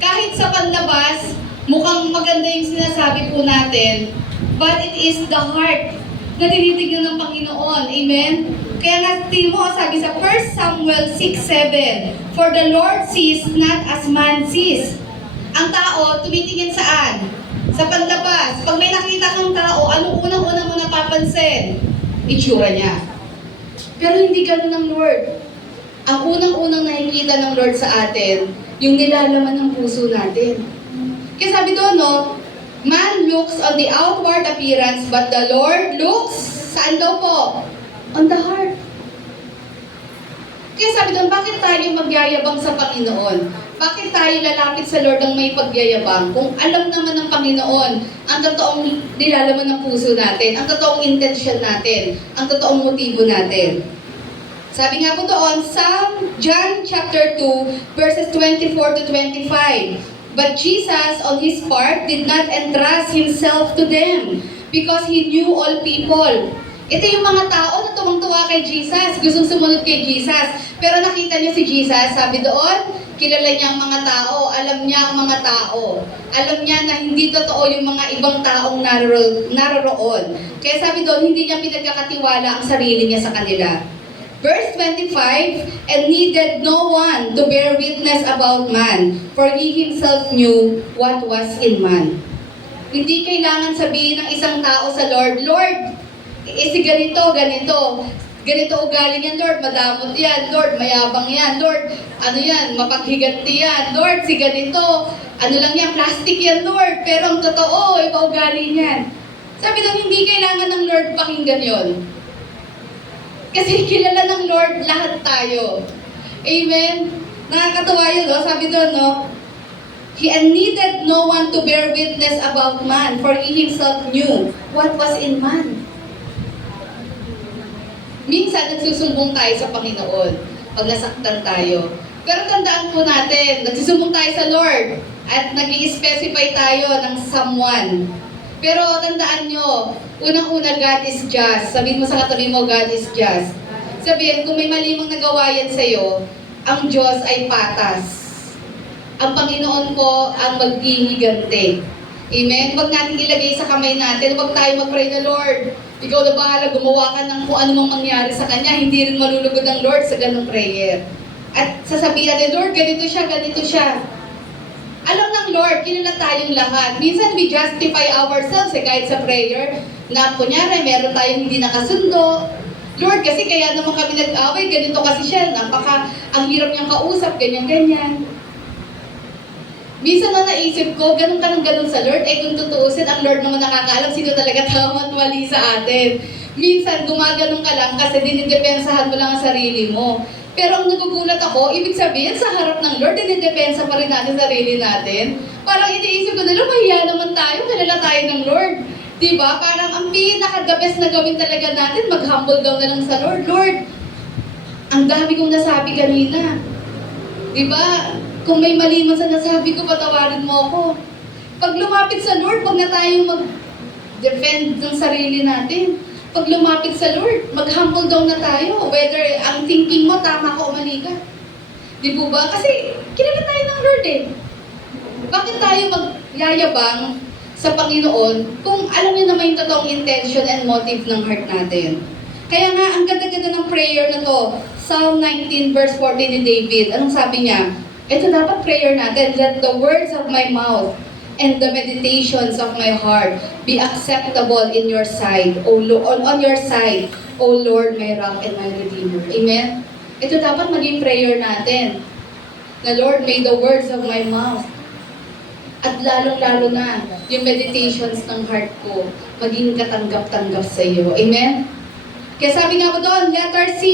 Kahit sa panlabas, mukhang maganda yung sinasabi po natin, but it is the heart na tinitignan ng Panginoon. Amen? Kaya natin mo, sabi sa 1 Samuel 6:7, for the Lord sees not as man sees. Ang tao, tumitingin saan? Sa Sa panlabas, pag may nakita kang tao, anong unang-unang mo napapansin? Itsura niya. Pero hindi ganun ang Lord. Ang unang-unang nakikita ng Lord sa atin, yung nilalaman ng puso natin. Kaya sabi doon, no, man looks on the outward appearance, but the Lord looks, saan daw po? On the heart. Kaya sabi doon, bakit tayo magyayabang sa Panginoon? Bakit tayo lalapit sa Lord ng may pagyayabang? Kung alam naman ng Panginoon ang totoong nilalaman ng puso natin, ang totoong intention natin, ang totoong motibo natin. Sabi nga po doon, John chapter 2, verses 24 to 25. But Jesus, on his part, did not entrust himself to them because he knew all people. Ito yung mga tao na tuwang-tuwa kay Jesus, gustong sumunod kay Jesus. Pero nakita niyo si Jesus, sabi doon, kilala niya ang mga tao, alam niya ang mga tao. Alam niya na hindi totoo yung mga ibang taong naroroon. Kaya sabi doon, hindi niya pinagkakatiwala ang sarili niya sa kanila. Verse 25, and needed no one to bear witness about man, for he himself knew what was in man. Hindi kailangan sabihin ng isang tao sa Lord, Lord, si ganito, ganito ugali yan, Lord, madamot yan, Lord, mayabang yan, Lord, ano yan, mapaghiganti yan, Lord, si ganito, ano lang yan, plastic yan, Lord, pero ang totoo, iba ugali niyan. Sabi doon, hindi kailangan ng Lord pakinggan yon. Kasi kilala ng Lord lahat tayo. Amen? Nakakatuwa yun, no? Sabi doon, no? He needed no one to bear witness about man, for he himself knew what was in man. Minsan, nagsusumbong tayo sa Panginoon pag nasaktan tayo. Pero tandaan po natin, nagsusumbong tayo sa Lord at nag-i-specify tayo ng someone. Pero tandaan nyo, unang-una, God is just. Sabihin mo sa katabi mo, God is just. Sabihin, kung may mali mong nagawa yan sa'yo, ang Diyos ay patas. Ang Panginoon ko ang maghihigante. Amen? Huwag natin ilagay sa kamay natin. Huwag tayo mag-pray na, Lord, ikaw na bahala, gumawa ka ng kung ano mang mangyari sa Kanya. Hindi rin malulugod ang Lord sa ganong prayer. At sasabihin natin, Lord, ganito siya, ganito siya. Alam ng Lord, kilala tayong lahat. Minsan we justify ourselves kahit sa prayer na kunyari, meron tayong hindi nakasundo. Lord, kasi kaya naman kami nag-away, ganito kasi siya, ang hirap niyang kausap, ganyan-ganyan. Minsan na naisip ko, ganun ka ng ganun sa Lord, kung tutuusin, ang Lord naman nakakaalam sino talaga tama at mali sa atin. Minsan, gumaganon ka lang kasi dinidepensahan mo lang ang sarili mo. Pero ang nagugulat ako, ibig sabihin, sa harap ng Lord, dinidepensa pa rin natin sarili natin. Parang iniisip ko nila, mahiya naman tayo, kilala tayo ng Lord. Diba? Parang ang pinaka-the best na gawin talaga natin, mag-humble down na lang sa Lord. Lord, ang dami kong nasabi kanina. Diba? Kung may mali man sa nasabi ko, patawarin mo ako. Pag lumapit sa Lord, wag na tayong mag-defend ng sarili natin. Pag lumapit sa Lord, mag-humble down na tayo. Whether ang thinking mo, tama ka o mali ka. Di po ba? Kasi kilala tayo ng Lord eh. Bakit tayo magyayabang sa Panginoon kung alam niyo naman yung totoong intention and motive ng heart natin? Kaya nga, ang ganda-ganda ng prayer na to, Psalm 19 verse 14 ni David, anong sabi niya? Ito dapat prayer natin, let the words of my mouth and the meditations of my heart be acceptable in your sight, on your side, O Lord, my rock and my redeemer. Amen? Ito dapat maging prayer natin. Na Lord, may the words of my mouth at lalong-lalo na yung meditations ng heart ko maging katanggap-tanggap sa iyo. Amen? Kaya sabi nga po doon, letter C.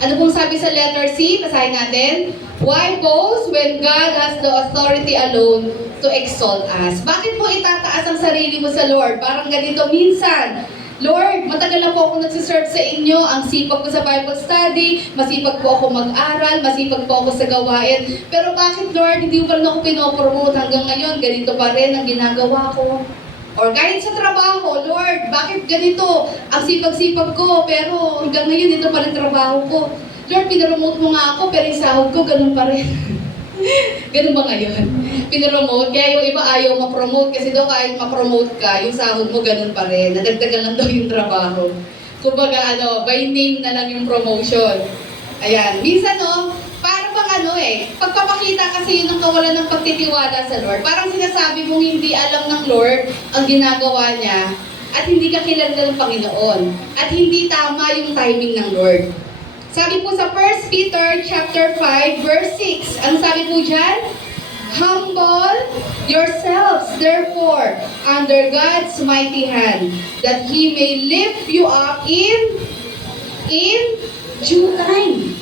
Ano pong sabi sa letter C? Basahin natin. Why boast when God has the authority alone to exalt us? Bakit mo itataas ang sarili mo sa Lord? Parang ganito minsan. Lord, matagal na po ako nagsiserve sa inyo. Ang sipag ko sa Bible study, masipag po ako mag-aral, masipag po ako sa gawain. Pero bakit, Lord, hindi mo pa rin ako pinopromote hanggang ngayon? Ganito pa rin ang ginagawa ko. Or kahit sa trabaho, Lord, bakit ganito? Ang sipag-sipag ko, pero hanggang ngayon, ito pa rin trabaho ko. Lord, pinaromote mo nga ako, pero yung sahod ko, ganun pa rin. Ganun ba ngayon? Pinaromote, kaya yung iba ayaw ma-promote, kasi daw kahit ma-promote ka, yung sahod mo ganun pa rin. Nadagdagan lang daw yung trabaho. Kumbaga, by name na lang yung promotion. Ayan, minsan, para bang pagpapakita kasi yun ng kawalan ng pagtitiwala sa Lord. Parang sinasabi mong hindi alam ng Lord ang ginagawa niya at hindi ka kilala ng Panginoon at hindi tama yung timing ng Lord. Sabi po sa 1 Peter chapter 5 verse 6, ang sabi po dyan, humble yourselves therefore under God's mighty hand that He may lift you up in due time.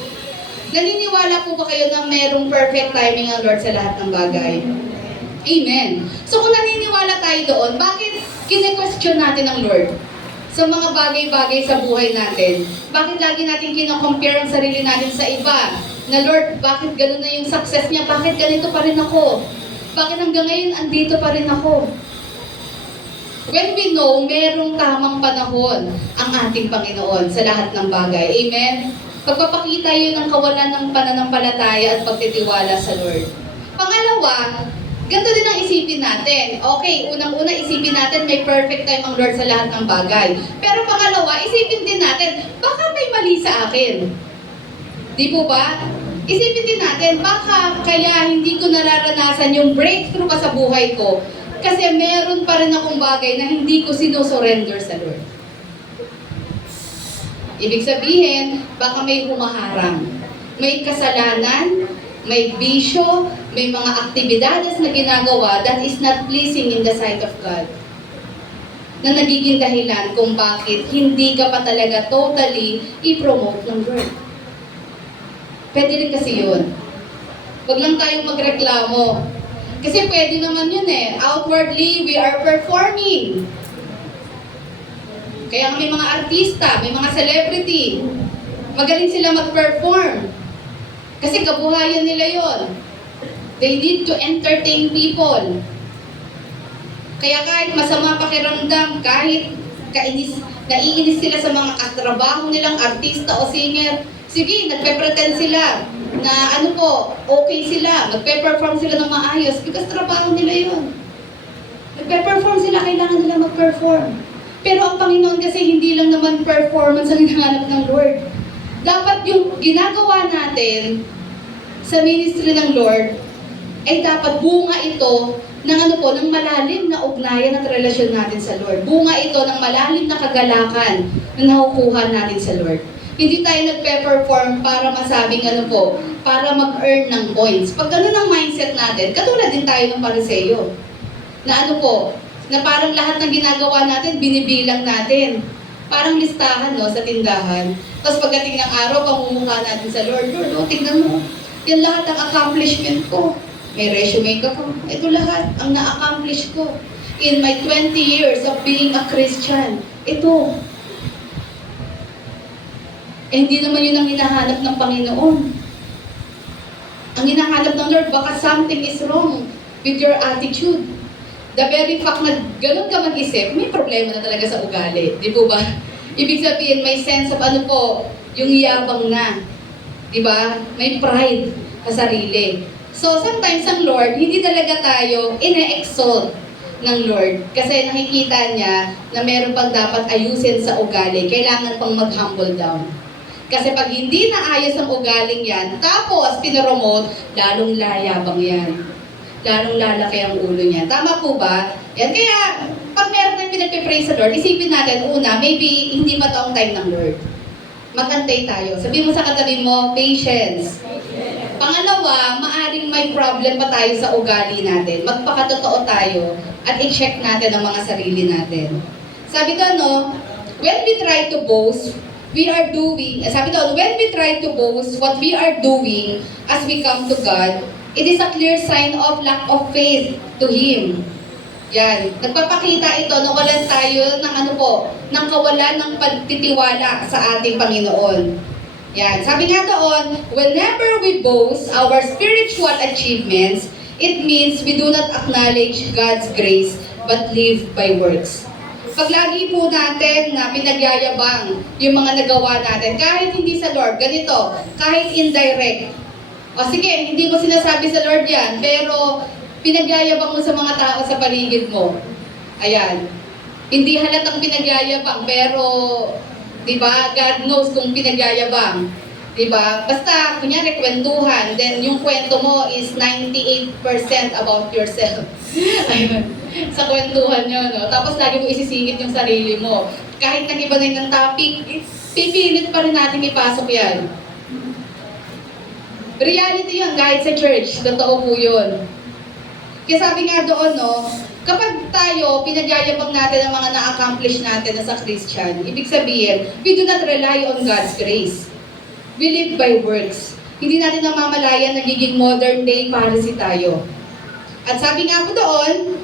Naniniwala po ba kayo na merong perfect timing ang Lord sa lahat ng bagay? Amen. So kung naniniwala tayo doon, bakit kine-question natin ang Lord sa mga bagay-bagay sa buhay natin? Bakit lagi natin kino-compare ang sarili natin sa iba? Na Lord, bakit ganun na yung success niya? Bakit ganito pa rin ako? Bakit hanggang ngayon andito pa rin ako? When we know, merong tamang panahon ang ating Panginoon sa lahat ng bagay. Amen? Pagpapakita yun ng kawalan ng pananampalataya at pagtitiwala sa Lord. Pangalawa, ganito din ang isipin natin. Okay, unang-una isipin natin may perfect time ang Lord sa lahat ng bagay. Pero pangalawa, isipin din natin, baka may mali sa akin. Di po ba? Isipin din natin, baka kaya hindi ko nararanasan yung breakthrough ka sa buhay ko kasi meron pa rin akong bagay na hindi ko sinusurrender sa Lord. Ibig sabihin, baka may humaharang. May kasalanan, may bisyo, may mga aktibidades na ginagawa that is not pleasing in the sight of God. Na nagiging dahilan kung bakit hindi ka pa talaga totally i-promote ng Lord. Pwede rin kasi yun. Huwag lang tayong magreklamo. Kasi pwede naman yun eh. Outwardly, we are performing. Kaya may mga artista, may mga celebrity, magaling sila mag-perform. Kasi kabuhayan nila yon. They need to entertain people. Kaya kahit masama pakiramdam, kahit naiinis sila sa mga katrabaho nilang artista o singer, sige, nagpe-pretend sila na okay sila, magpe-perform sila ng maayos because trabaho nila yon. Nagpe-perform sila, kailangan nila mag-perform. Pero ang Panginoon kasi hindi lang naman performance ang hinahanap ng Lord. Dapat yung ginagawa natin sa ministry ng Lord ay dapat bunga ito ng ng malalim na ugnayan at relasyon natin sa Lord. Bunga ito ng malalim na kagalakan na nakukuha natin sa Lord. Hindi tayo nagpe-perform para masabing para mag-earn ng points. Pag ganun ang mindset natin, katulad din tayo ng Pariseo. Na na parang lahat ng ginagawa natin, binibilang natin. Parang listahan, sa tindahan. Tapos pagdating ng araw, pamumukha natin sa Lord, Lord, tingnan mo, yan lahat ang accomplishment ko. May resume ka ko. Ito lahat ang na-accomplish ko. In my 20 years of being a Christian, ito. Hindi naman yun ang hinahanap ng Panginoon. Ang hinahanap ng Lord, baka something is wrong with your attitude. The very fact na ganun ka mag-isip, may problema na talaga sa ugali. Di po ba? Ibig sabihin, may sense of yung yabang na. Di ba? May pride sa sarili. So, sometimes ang Lord, hindi talaga tayo ine-exalt ng Lord. Kasi nakikita niya na meron pang dapat ayusin sa ugali. Kailangan pang mag-humble down. Kasi pag hindi naayos ang ugaling yan, tapos pinoromote, lalong layabang yan. Lalong lalaki ang ulo niya. Tama po ba? Yan. Kaya, pag meron tayong pinagpipray sa Lord, isipin natin, una, maybe hindi pa ito ang time ng Lord. Magantay tayo. Sabihin mo sa katabi mo, patience. Pangalawa, maaring may problem pa tayo sa ugali natin. Magpakatotoo tayo at i-check natin ang mga sarili natin. Sabi ko, when we try to boast, when we try to boast what we are doing as we come to God, it is a clear sign of lack of faith to Him. Yan. Nagpapakita ito na walan tayo ng kawalan ng pagtitiwala sa ating Panginoon. Yan. Sabi nga doon, whenever we boast our spiritual achievements, it means we do not acknowledge God's grace but live by works. Pag lagi po natin na pinagyayabang yung mga nagawa natin, kahit hindi sa Lord, ganito, kahit indirect, o sige, hindi mo sinasabi sa Lord yan, pero pinagyayabang mo sa mga tao sa paligid mo. Ayan. Hindi halatang pinagyayabang, pero, di ba, God knows kung pinagyayabang. Diba? Basta, kunyari, kwentuhan, then yung kwento mo is 98% about yourself. Ayun. Sa kwentuhan nyo, no? Tapos lagi mo isisingit yung sarili mo. Kahit nag-iba na yung topic, pipilit pa rin natin ipasok yan. Reality yun, kahit sa church. Totoo po yun. Kaya sabi nga doon, no, kapag tayo, pinagyayabang natin ang mga na-accomplish natin na sa Christian, ibig sabihin, we do not rely on God's grace. We live by works. Hindi natin namamalayan nagiging modern day Pharisee tayo. At sabi nga po doon,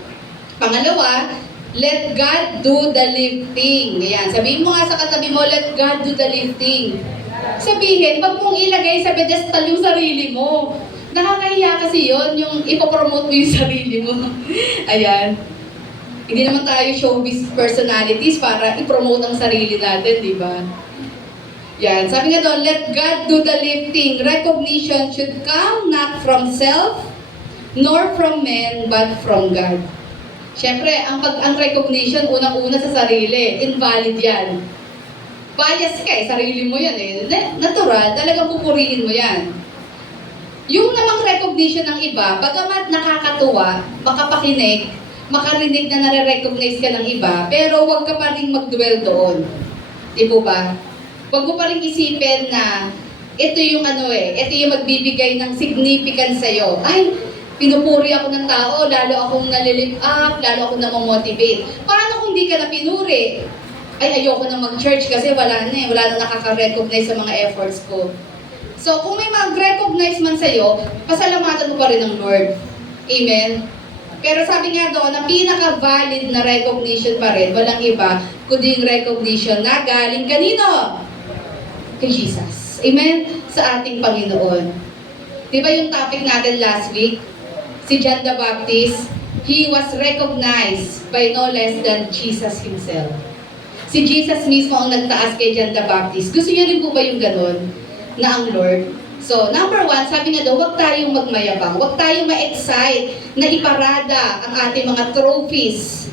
pangalawa, let God do the lifting. Ayan, sabihin mo nga sa katabi mo, let God do the lifting. Sabihin, wag mong ilagay sa pedestal yung sarili mo. Nakakahiya kasi yon yung ipopromote mo yung sarili mo. Ayan. Hindi naman tayo showbiz personalities para ipromote ang sarili natin, di ba? Yan. Sabi nga doon, let God do the lifting. Recognition should come not from self, nor from men, but from God. Siyempre, ang recognition, unang-una sa sarili, invalid yan. Bias ka sarili mo yan Natural, talagang pupurihin mo yan. Yung namang recognition ng iba, bagamat nakakatuwa, makapakinig, makarinig na nare-recognize ka ng iba, pero huwag ka pa rin mag-dwell doon. Di po ba? Huwag mo pa rin isipin na ito yung ito yung magbibigay ng significance sa'yo. Ay, pinupuri ako ng tao, lalo akong nalilift up, lalo akong namomotivate. Paano kung di ka na pinuri? Ay, ayoko na mag-church kasi wala na nakaka-recognize sa mga efforts ko. So, kung may mag-recognize man sa'yo, pasalamatan mo pa rin ng Lord. Amen? Pero sabi nga doon, ang pinaka-valid na recognition pa rin, walang iba, kundi yung recognition na galing kanino? Kay Jesus. Amen? Sa ating Panginoon. Di ba yung topic natin last week? Si John the Baptist, he was recognized by no less than Jesus himself. Si Jesus mismo ang nagtaas kay John the Baptist. Gusto niyo rin po ba yung ganun? Na ang Lord? So, number one, sabi nga daw, huwag tayong magmayabang. Huwag tayong ma-excite na iparada ang ating mga trophies.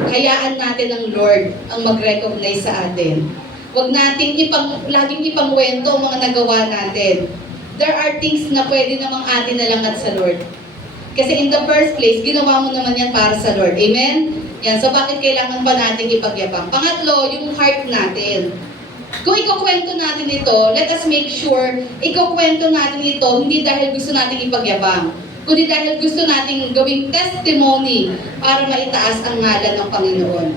Hayaan natin ang Lord ang mag-recognize sa atin. Huwag nating laging ipangwento ang mga nagawa natin. There are things na pwede namang atin na lang at sa Lord. Kasi in the first place, ginawa mo naman yan para sa Lord. Amen? Yan, so bakit kailangan pa natin ipagyabang? Pangatlo, yung heart natin. Kung ikukwento natin ito, let us make sure, ikukwento natin ito hindi dahil gusto natin ipagyabang, kundi dahil gusto natin gawing testimony para maitaas ang ngalan ng Panginoon.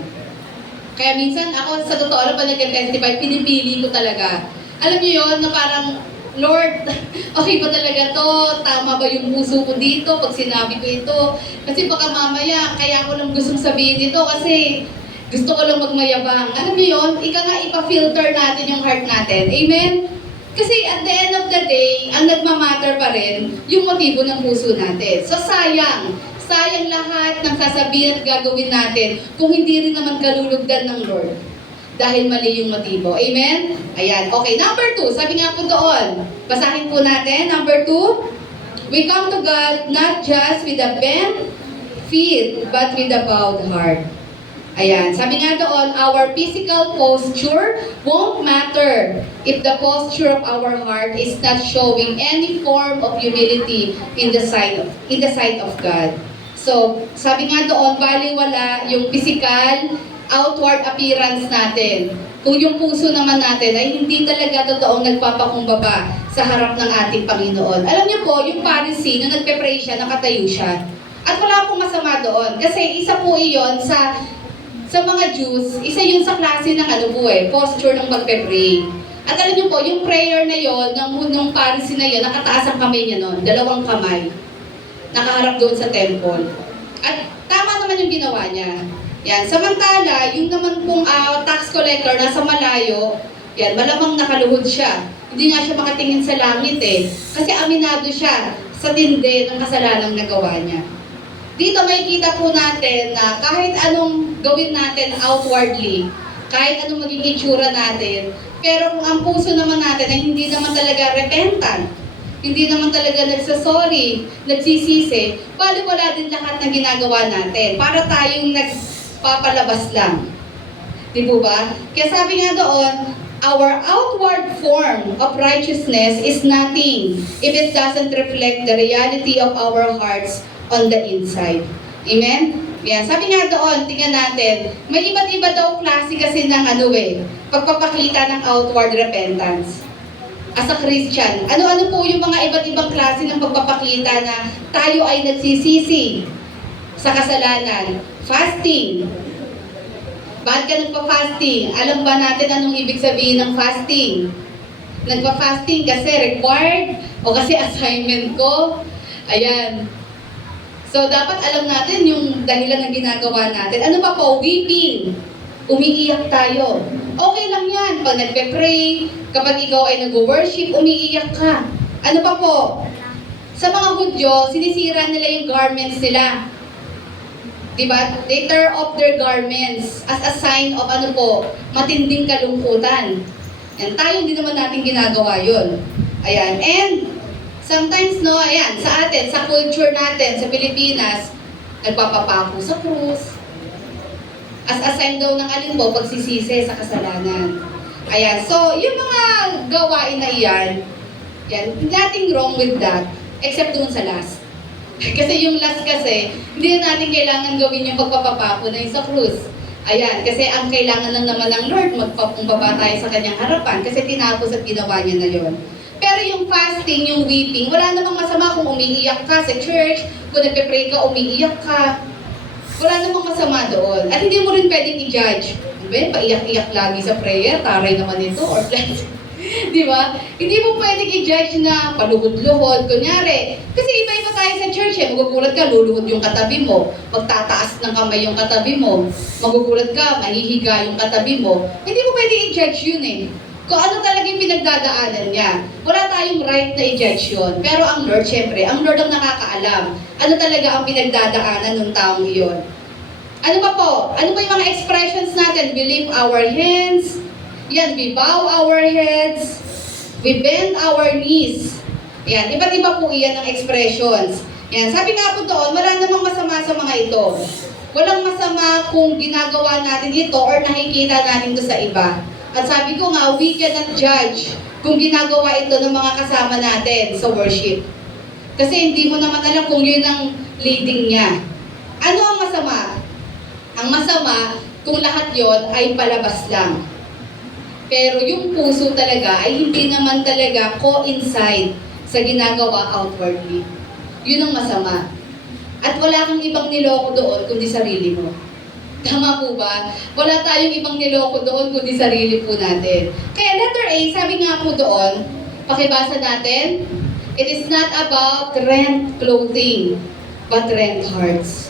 Kaya minsan ako, sa totoo lang pa nag-testify, pinipili ko talaga. Alam niyo yon na parang, Lord, okay ba talaga to? Tama ba yung puso ko dito pag sinabi ko ito? Kasi baka mamaya, kaya ko lang gustong sabihin ito kasi gusto ko lang magmayabang. Alam niyo yun? Ika nga ipa-filter natin yung heart natin. Amen? Kasi at the end of the day, ang nagmamatter pa rin yung motibo ng puso natin. So sayang lahat ng sasabihin at gagawin natin kung hindi rin naman kalulugdan ng Lord. Dahil mali yung motibo. Amen? Ayan. Okay, number 2. Sabi nga po doon. Basahin po natin. Number 2. We come to God not just with a bent feet, but with a bowed heart. Ayan. Sabi nga doon, our physical posture won't matter if the posture of our heart is not showing any form of humility in the sight of God. So, sabi nga doon, baliwala yung physical, outward appearance natin. Kung yung puso naman natin ay hindi talaga totoong nagpapakumbaba sa harap ng ating Panginoon. Alam niyo po, yung Pharisee, nung nagpe-pray siya, nakatayo siya. At wala pong masama doon. Kasi isa po iyon sa mga Jews, isa yun sa klase ng posture ng pagpe-pray. At alam niyo po, yung prayer na yon ng Pharisee na yon, nakataas ang kamay niya noon, 2 kamay. Nakaharap doon sa temple. At tama naman yung ginawa niya. Yan. Samantala, yung naman pong tax collector nasa malayo, yan, malamang nakaluhod siya. Hindi nga siya makatingin sa langit Kasi aminado siya sa tindi ng kasalanang nagawa niya. Dito makikita po natin na kahit anong gawin natin outwardly, kahit anong maging itsura natin, pero kung ang puso naman natin ay hindi naman talaga repentant, hindi naman talaga nagsasorry, nagsisisi, baliwala din lahat ng ginagawa natin para tayong nagpapalabas lang. Di po ba? Kaya sabi nga doon, Our outward form of righteousness is nothing if it doesn't reflect the reality of our hearts on the inside. Amen? Yan. Sabi nga doon, tingnan natin, may iba't iba daw klase kasi ng pagpapakita ng outward repentance. As a Christian, ano-ano po yung mga iba't ibang klase ng pagpapakita na tayo ay nagsisisi sa kasalanan? Fasting. Bakit ka nagpa-fasting? Alam ba natin anong ibig sabihin ng fasting? Nagpa-fasting kasi required o kasi assignment ko? Ayan. So, dapat alam natin yung dahilan ng ginagawa natin. Ano pa po? Weeping. Umiiyak tayo. Okay lang yan. Pag nagpe-pray, kapag ikaw ay nag-worship, umiiyak ka. Ano pa po? Sa mga Hudyo, sinisira nila yung garments nila. Diba? They tear off their garments as a sign of matinding kalungkutan. And tayo hindi naman natin ginagawa yun. Ayan. And sometimes, sa atin, sa culture natin, sa Pilipinas, nagpapapako sa krus. As a sign daw ng pagsisisi sa kasalanan. Ayan. So, yung mga gawain na iyan, nothing wrong with that, except dun sa last. Kasi yung last kasi, hindi na natin kailangan gawin yung pagpapapako na yung sa krus. Ayan, kasi ang kailangan lang naman ng Lord, magpapumbaba tayo sa kanyang harapan kasi tinapos at ginawa niya na yon. Pero yung fasting, yung weeping, wala namang masama kung umiiyak ka sa church, kung nagpe-pray ka, umiiyak ka. Wala namang masama doon. At hindi mo rin pwedeng i-judge. Paiyak-iyak lagi sa prayer, taray naman ito, or di ba? Hindi mo pwedeng i-judge na paluhod-luhod. Kunyari, kasi iba-iba tayo sa church magugulat ka, luluhod yung katabi mo. Magtataas ng kamay yung katabi mo. Magugulat ka, mahihiga yung katabi mo. Hindi mo pwedeng i-judge yun Kung ano talaga yung pinagdadaanan niya. Wala tayong right na i-judge yun. Pero ang Lord, syempre, ang Lord ang nakakaalam. Ano talaga ang pinagdadaanan ng taong iyon. Ano pa po? Ano pa yung mga expressions natin? We lift our hands. Yan, we bow our heads, we bend our knees. Yan, iba't iba po iyan ng expressions. Yan, sabi nga po doon, wala namang masama sa mga ito. Walang masama kung ginagawa natin ito or nakikita natin ito sa iba. At sabi ko nga, we cannot judge kung ginagawa ito ng mga kasama natin sa worship. Kasi hindi mo naman alam kung yun ang leading niya. Ano ang masama? Ang masama, kung lahat yon ay palabas lang. Pero yung puso talaga ay hindi naman talaga coincide sa ginagawa outwardly. Yun ang masama. At wala kang ibang niloko doon kundi sarili mo. Tama po ba? Wala tayong ibang niloko doon kundi sarili po natin. Kaya letter A, sabi nga po doon, pakibasa natin, it is not about rent clothing, but rent hearts.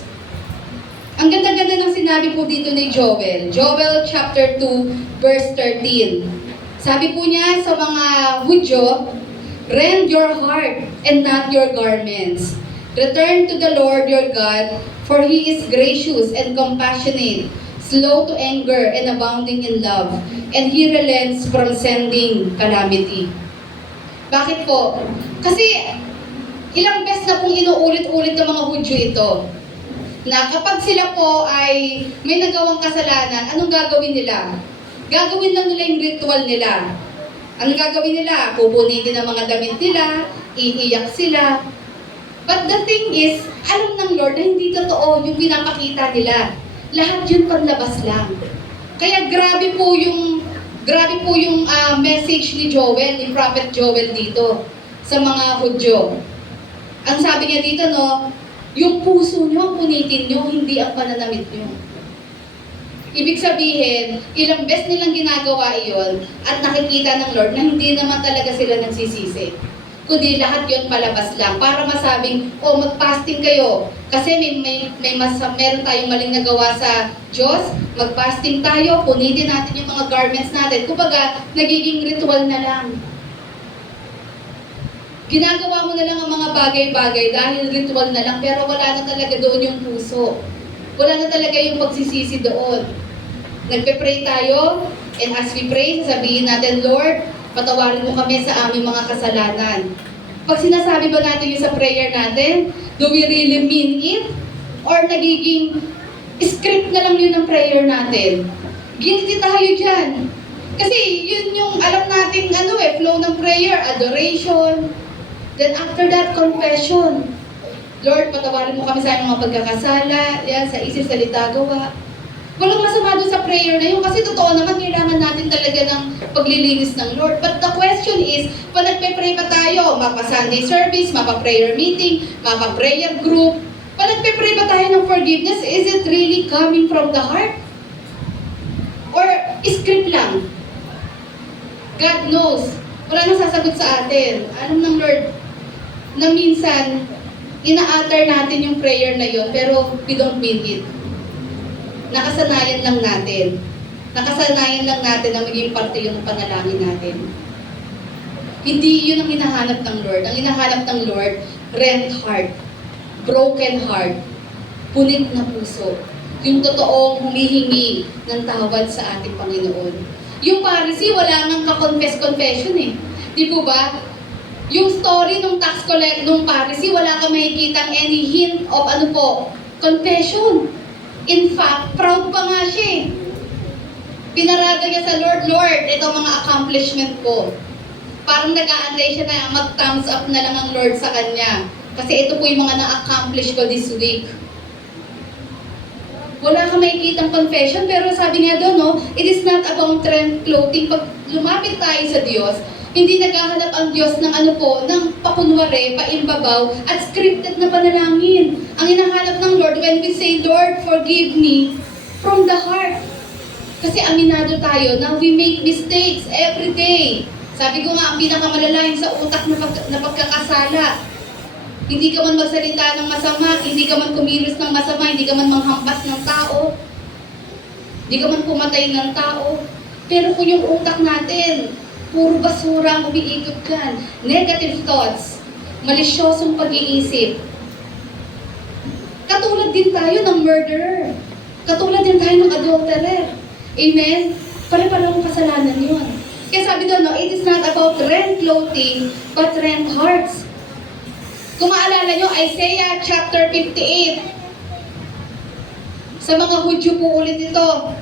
Ang ganda-ganda ng sinabi po dito ni Joel. Joel chapter 2, verse 13. Sabi po niya sa mga Hudyo, rend your heart and not your garments. Return to the Lord your God, for He is gracious and compassionate, slow to anger and abounding in love, and He relents from sending calamity. Bakit po? Kasi ilang beses na pong inuulit-ulit ng mga Hudyo ito, na kapag sila po ay may nagawang kasalanan, anong gagawin nila? Gagawin lang nila yung ritual nila. Anong gagawin nila? Pupunitin ang mga damit nila, iiyak sila. But the thing is, alam ng Lord na hindi totoo yung pinapakita nila. Lahat yun panlabas lang. Kaya grabe po yung message ni Joel, ni Prophet Joel dito sa mga Hudyo. Ang sabi niya dito, yung puso nyo, punitin nyo, hindi ang pananamit nyo. Ibig sabihin, ilang beses nilang ginagawa iyon at nakikita ng Lord na hindi naman talaga sila nagsisisi. Kundi lahat yon palabas lang para masabing, mag-fasting kayo. Kasi meron tayong maling nagawa sa Diyos, mag-fasting tayo, punitin natin yung mga garments natin. Kumbaga, nagiging ritual na lang. Ginagawa mo na lang ang mga bagay-bagay dahil ritual na lang, pero wala na talaga doon yung puso. Wala na talaga yung pagsisisi doon. Nagpe-pray tayo, and as we pray, sasabihin natin, Lord, patawarin mo kami sa aming mga kasalanan. Pag sinasabi ba natin yung sa prayer natin, do we really mean it? Or nagiging script na lang yun ang prayer natin? Guilty tayo dyan. Kasi yun ating flow ng prayer, adoration. Then after that, confession. Lord, patawarin mo kami sa aming mga pagkakasala, yan, sa isip, salita, gawa. Walang masama doon sa prayer na yun kasi totoo naman, kailangan natin talaga ng paglilinis ng Lord. But the question is, pag nagpe-pray pa tayo, mapa-Sunday service, mapa-prayer meeting, mapa-prayer group, pag nagpe-pray pa tayo ng forgiveness, is it really coming from the heart? Or script lang? God knows. Wala nang sasagot sa atin. Alam ng Lord na minsan, ina-utter natin yung prayer na yun, pero we don't mean it. Nakasanayan lang natin. Nakasanayan lang natin na maging parte yung panalangin natin. Hindi yun ang hinahanap ng Lord. Ang hinahanap ng Lord, rent heart, broken heart, punit na puso. Yung totoong humihingi ng tawad sa ating Panginoon. Yung Pharisee, wala nang ka-confess-confession eh. Di po ba? Yung story nung tax collect nung Pharisee, wala kang makikitang any hint of confession. In fact, proud pa nga siya eh. Pinarada niya sa Lord, Lord, ito mga accomplishment ko. Parang nag-aantay siya na mag-thumbs up na lang ang Lord sa kanya. Kasi ito po yung mga na-accomplish ko this week. Wala kang makikitang confession, pero sabi nga doon, no, it is not about trend clothing. Pag lumapit tayo sa Diyos, hindi naghahanap ang Diyos ng ng pakunwari, paimbabaw, at scripted na panalangin. Ang hinahanap ng Lord, when we say, Lord, forgive me, from the heart. Kasi aminado tayo na we make mistakes every day. Sabi ko nga, ang pinakamalalahin sa utak na pagkakasala. Hindi ka man magsalita ng masama, hindi ka man kumilos ng masama, hindi ka man manghampas ng tao, hindi ka man pumatay ng tao. Pero kung yung utak natin, puro basura ang umiikot kan, negative thoughts, malisyosong pag-iisip. Katulad din tayo ng murderer. Katulad din tayo ng adulterer. Amen? Pare-parehong kasalanan yun. Kaya sabi doon, no, it is not about rent clothing, but rent hearts. Kung maalala nyo, Isaiah chapter 58. Sa mga Hudyo po ulit ito,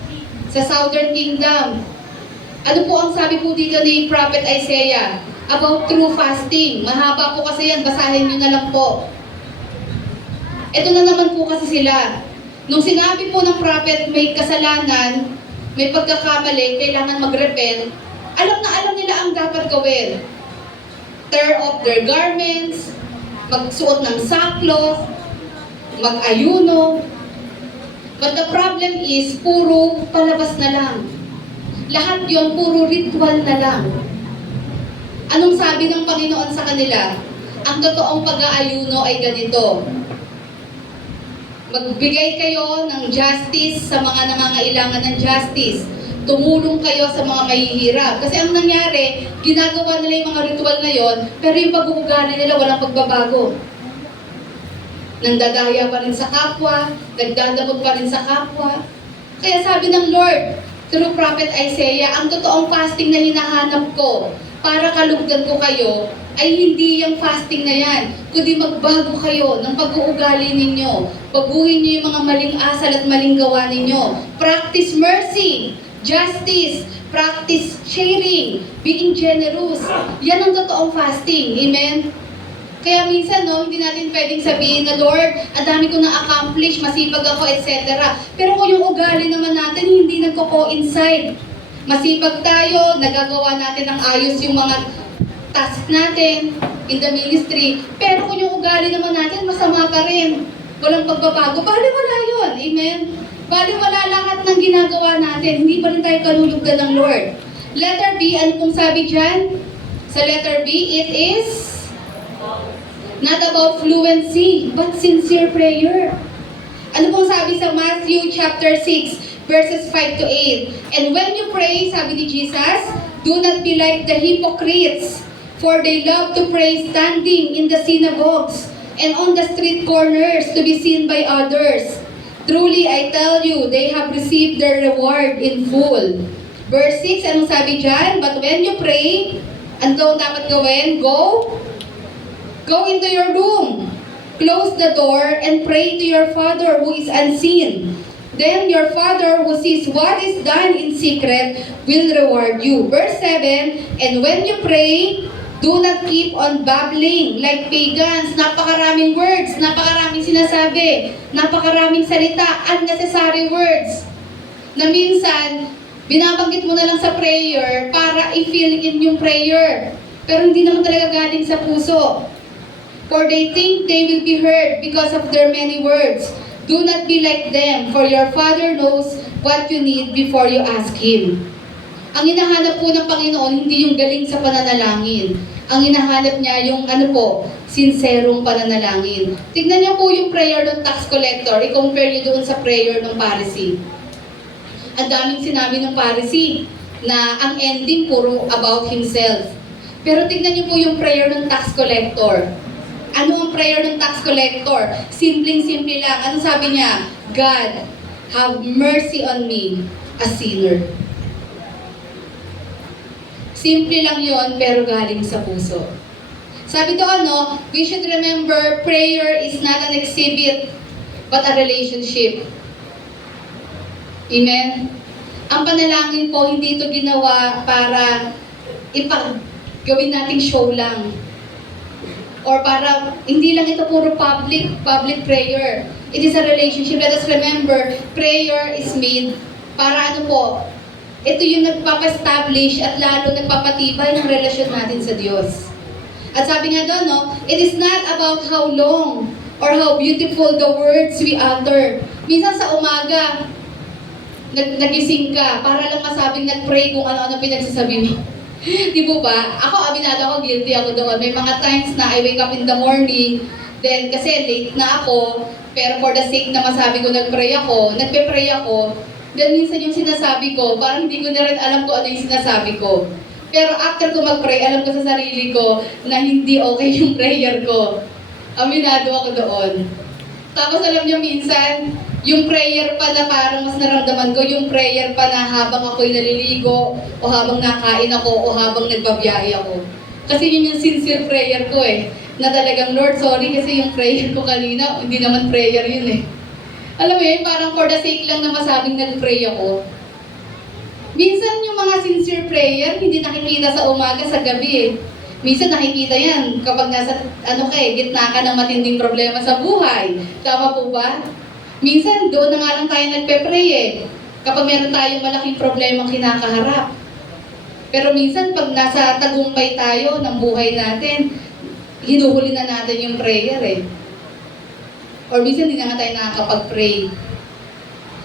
sa Southern Kingdom. Ano po ang sabi po dito ni Prophet Isaiah? About true fasting. Mahaba po kasi yan, basahin nyo na lang po. Ito na naman po kasi sila. Nung sinabi po ng prophet may kasalanan, may pagkakamali, kailangan mag-repent, alam na alam nila ang dapat gawin. Tear off their garments, magsuot ng sackcloth, mag-ayuno. But the problem is, puro palabas na lang. Lahat yon puro ritual na lang. Anong sabi ng Panginoon sa kanila? Ang totoong pag-aayuno ay ganito. Magbigay kayo ng justice sa mga nangangailangan ng justice. Tumulong kayo sa mga mahihirap. Kasi ang nangyari, ginagawa nila yung mga ritual na yon, pero yung pag-uugali nila walang pagbabago. Nandadaya pa rin sa kapwa, nagdadabog pa rin sa kapwa. Kaya sabi ng Lord, through Prophet Isaiah, ang totoong fasting na hinahanap ko para kalugdan ko kayo ay hindi yung fasting na yan, kundi magbago kayo ng pag-uugali ninyo. Baguhin niyo yung mga maling asal at maling gawa ninyo. Practice mercy, justice, practice sharing, being generous. Yan ang totoong fasting. Amen? Kaya minsan, no, hindi natin pwedeng sabihin na, Lord, ang dami ko na-accomplish, masipag ako, etc. Pero kung yung ugali naman natin, hindi nagko-coincide. Masipag tayo, nagagawa natin ng ayos yung mga task natin in the ministry. Pero kung yung ugali naman natin, masama pa rin. Walang pagbabago. Baliwala yun. Amen? Baliwala lahat ng ginagawa natin. Hindi pa rin tayo kalulugdan ng Lord. Letter B, ano pong sabi dyan? Sa letter B, it is not about fluency, but sincere prayer. Ano pong sabi sa Matthew chapter 6, verses 5 to 8? And when you pray, sabi ni Jesus, do not be like the hypocrites, for they love to pray standing in the synagogues and on the street corners to be seen by others. Truly, I tell you, they have received their reward in full. Verse 6, anong sabi dyan? But when you pray, ano dapat gawin? Go into your room, close the door, and pray to your Father who is unseen. Then your Father who sees what is done in secret will reward you. Verse 7, and when you pray, do not keep on babbling like pagans. Napakaraming words, napakaraming sinasabi, napakaraming salita, unnecessary words. Na minsan, binabanggit mo na lang sa prayer para i-fill in yung prayer. Pero hindi naman talaga galing sa puso. For they think they will be heard because of their many words. Do not be like them, for your Father knows what you need before you ask Him. Ang hinahanap po ng Panginoon, hindi yung galing sa pananalangin. Ang hinahanap niya yung sinserong pananalangin. Tignan niyo po yung prayer ng tax collector. I-compare niyo doon sa prayer ng Pharisee. Ang daming sinabi ng Pharisee na ang ending puro about himself. Pero tignan niyo po yung prayer ng tax collector. Ano ang prayer ng tax collector? Simpleng-simple lang. Ano sabi niya? God, have mercy on me, a sinner. Simple lang yon pero galing sa puso. Sabi doon, we should remember prayer is not an exhibit, but a relationship. Amen? Ang panalangin po, hindi ito ginawa para gawin nating show lang. Or para, hindi lang ito puro public prayer. It is a relationship. Let us remember, prayer is made para ito yung nagpapa-establish at lalo nagpapatibay ng relasyon natin sa Diyos. At sabi nga doon, it is not about how long or how beautiful the words we utter. Minsan sa umaga, nagising ka para lang masabing nag-pray kung ano-ano pinagsasabi mo. Di po ba? Ako, aminado ako, guilty ako doon. May mga times na I wake up in the morning, then kasi late na ako, pero for the sake na masabi ko nagpe-pray ako, then minsan yung sinasabi ko, parang hindi ko na rin alam kung ano yung sinasabi ko. Pero after ko mag-pray, alam ko sa sarili ko na hindi okay yung prayer ko. Aminado ako doon. Tapos alam niyo minsan, yung prayer pa na parang mas naramdaman ko, yung prayer pa na habang ako'y naliligo, o habang nakain ako, o habang nagbabiyahe ako. Kasi yun yung sincere prayer ko na talagang, Lord, sorry kasi yung prayer ko kanina, hindi naman prayer yun Alam mo yun, parang for the sake lang na masabing nag-pray ako. Minsan yung mga sincere prayer, hindi nakikita sa umaga, sa gabi Minsan nakikita yan kapag nasa, gitna ka ng matinding problema sa buhay. Tama po ba? Minsan, doon na nga lang tayo nagpe-pray kapag meron tayong malaking problemang kinakaharap. Pero minsan, pag nasa tagumpay tayo ng buhay natin, hinuhuli na natin yung prayer Or minsan, hindi na nga tayo nakakapag-pray.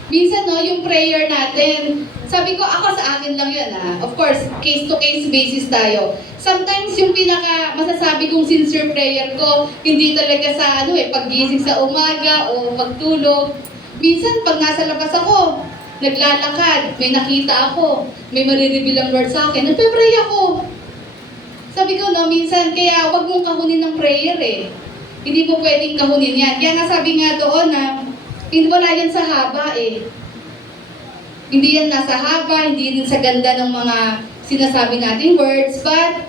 Minsan, yung prayer natin, sabi ko, ako sa akin lang yun Of course, case-to-case basis tayo. Sometimes, yung masasabi kong sincere prayer ko, hindi talaga sa paggising sa umaga o pagtulog. Minsan, pag nasa labas ako, naglalakad, may nakita ako, may marireveal ang Lord sa akin, nagpe-pray ako. Sabi ko, minsan, kaya wag mong kahunin ng prayer Hindi mo pwedeng kahunin yan. Kaya nga sabi nga doon wala yan sa haba Hindi yan nasa haba, hindi din sa ganda ng mga sinasabi nating words, but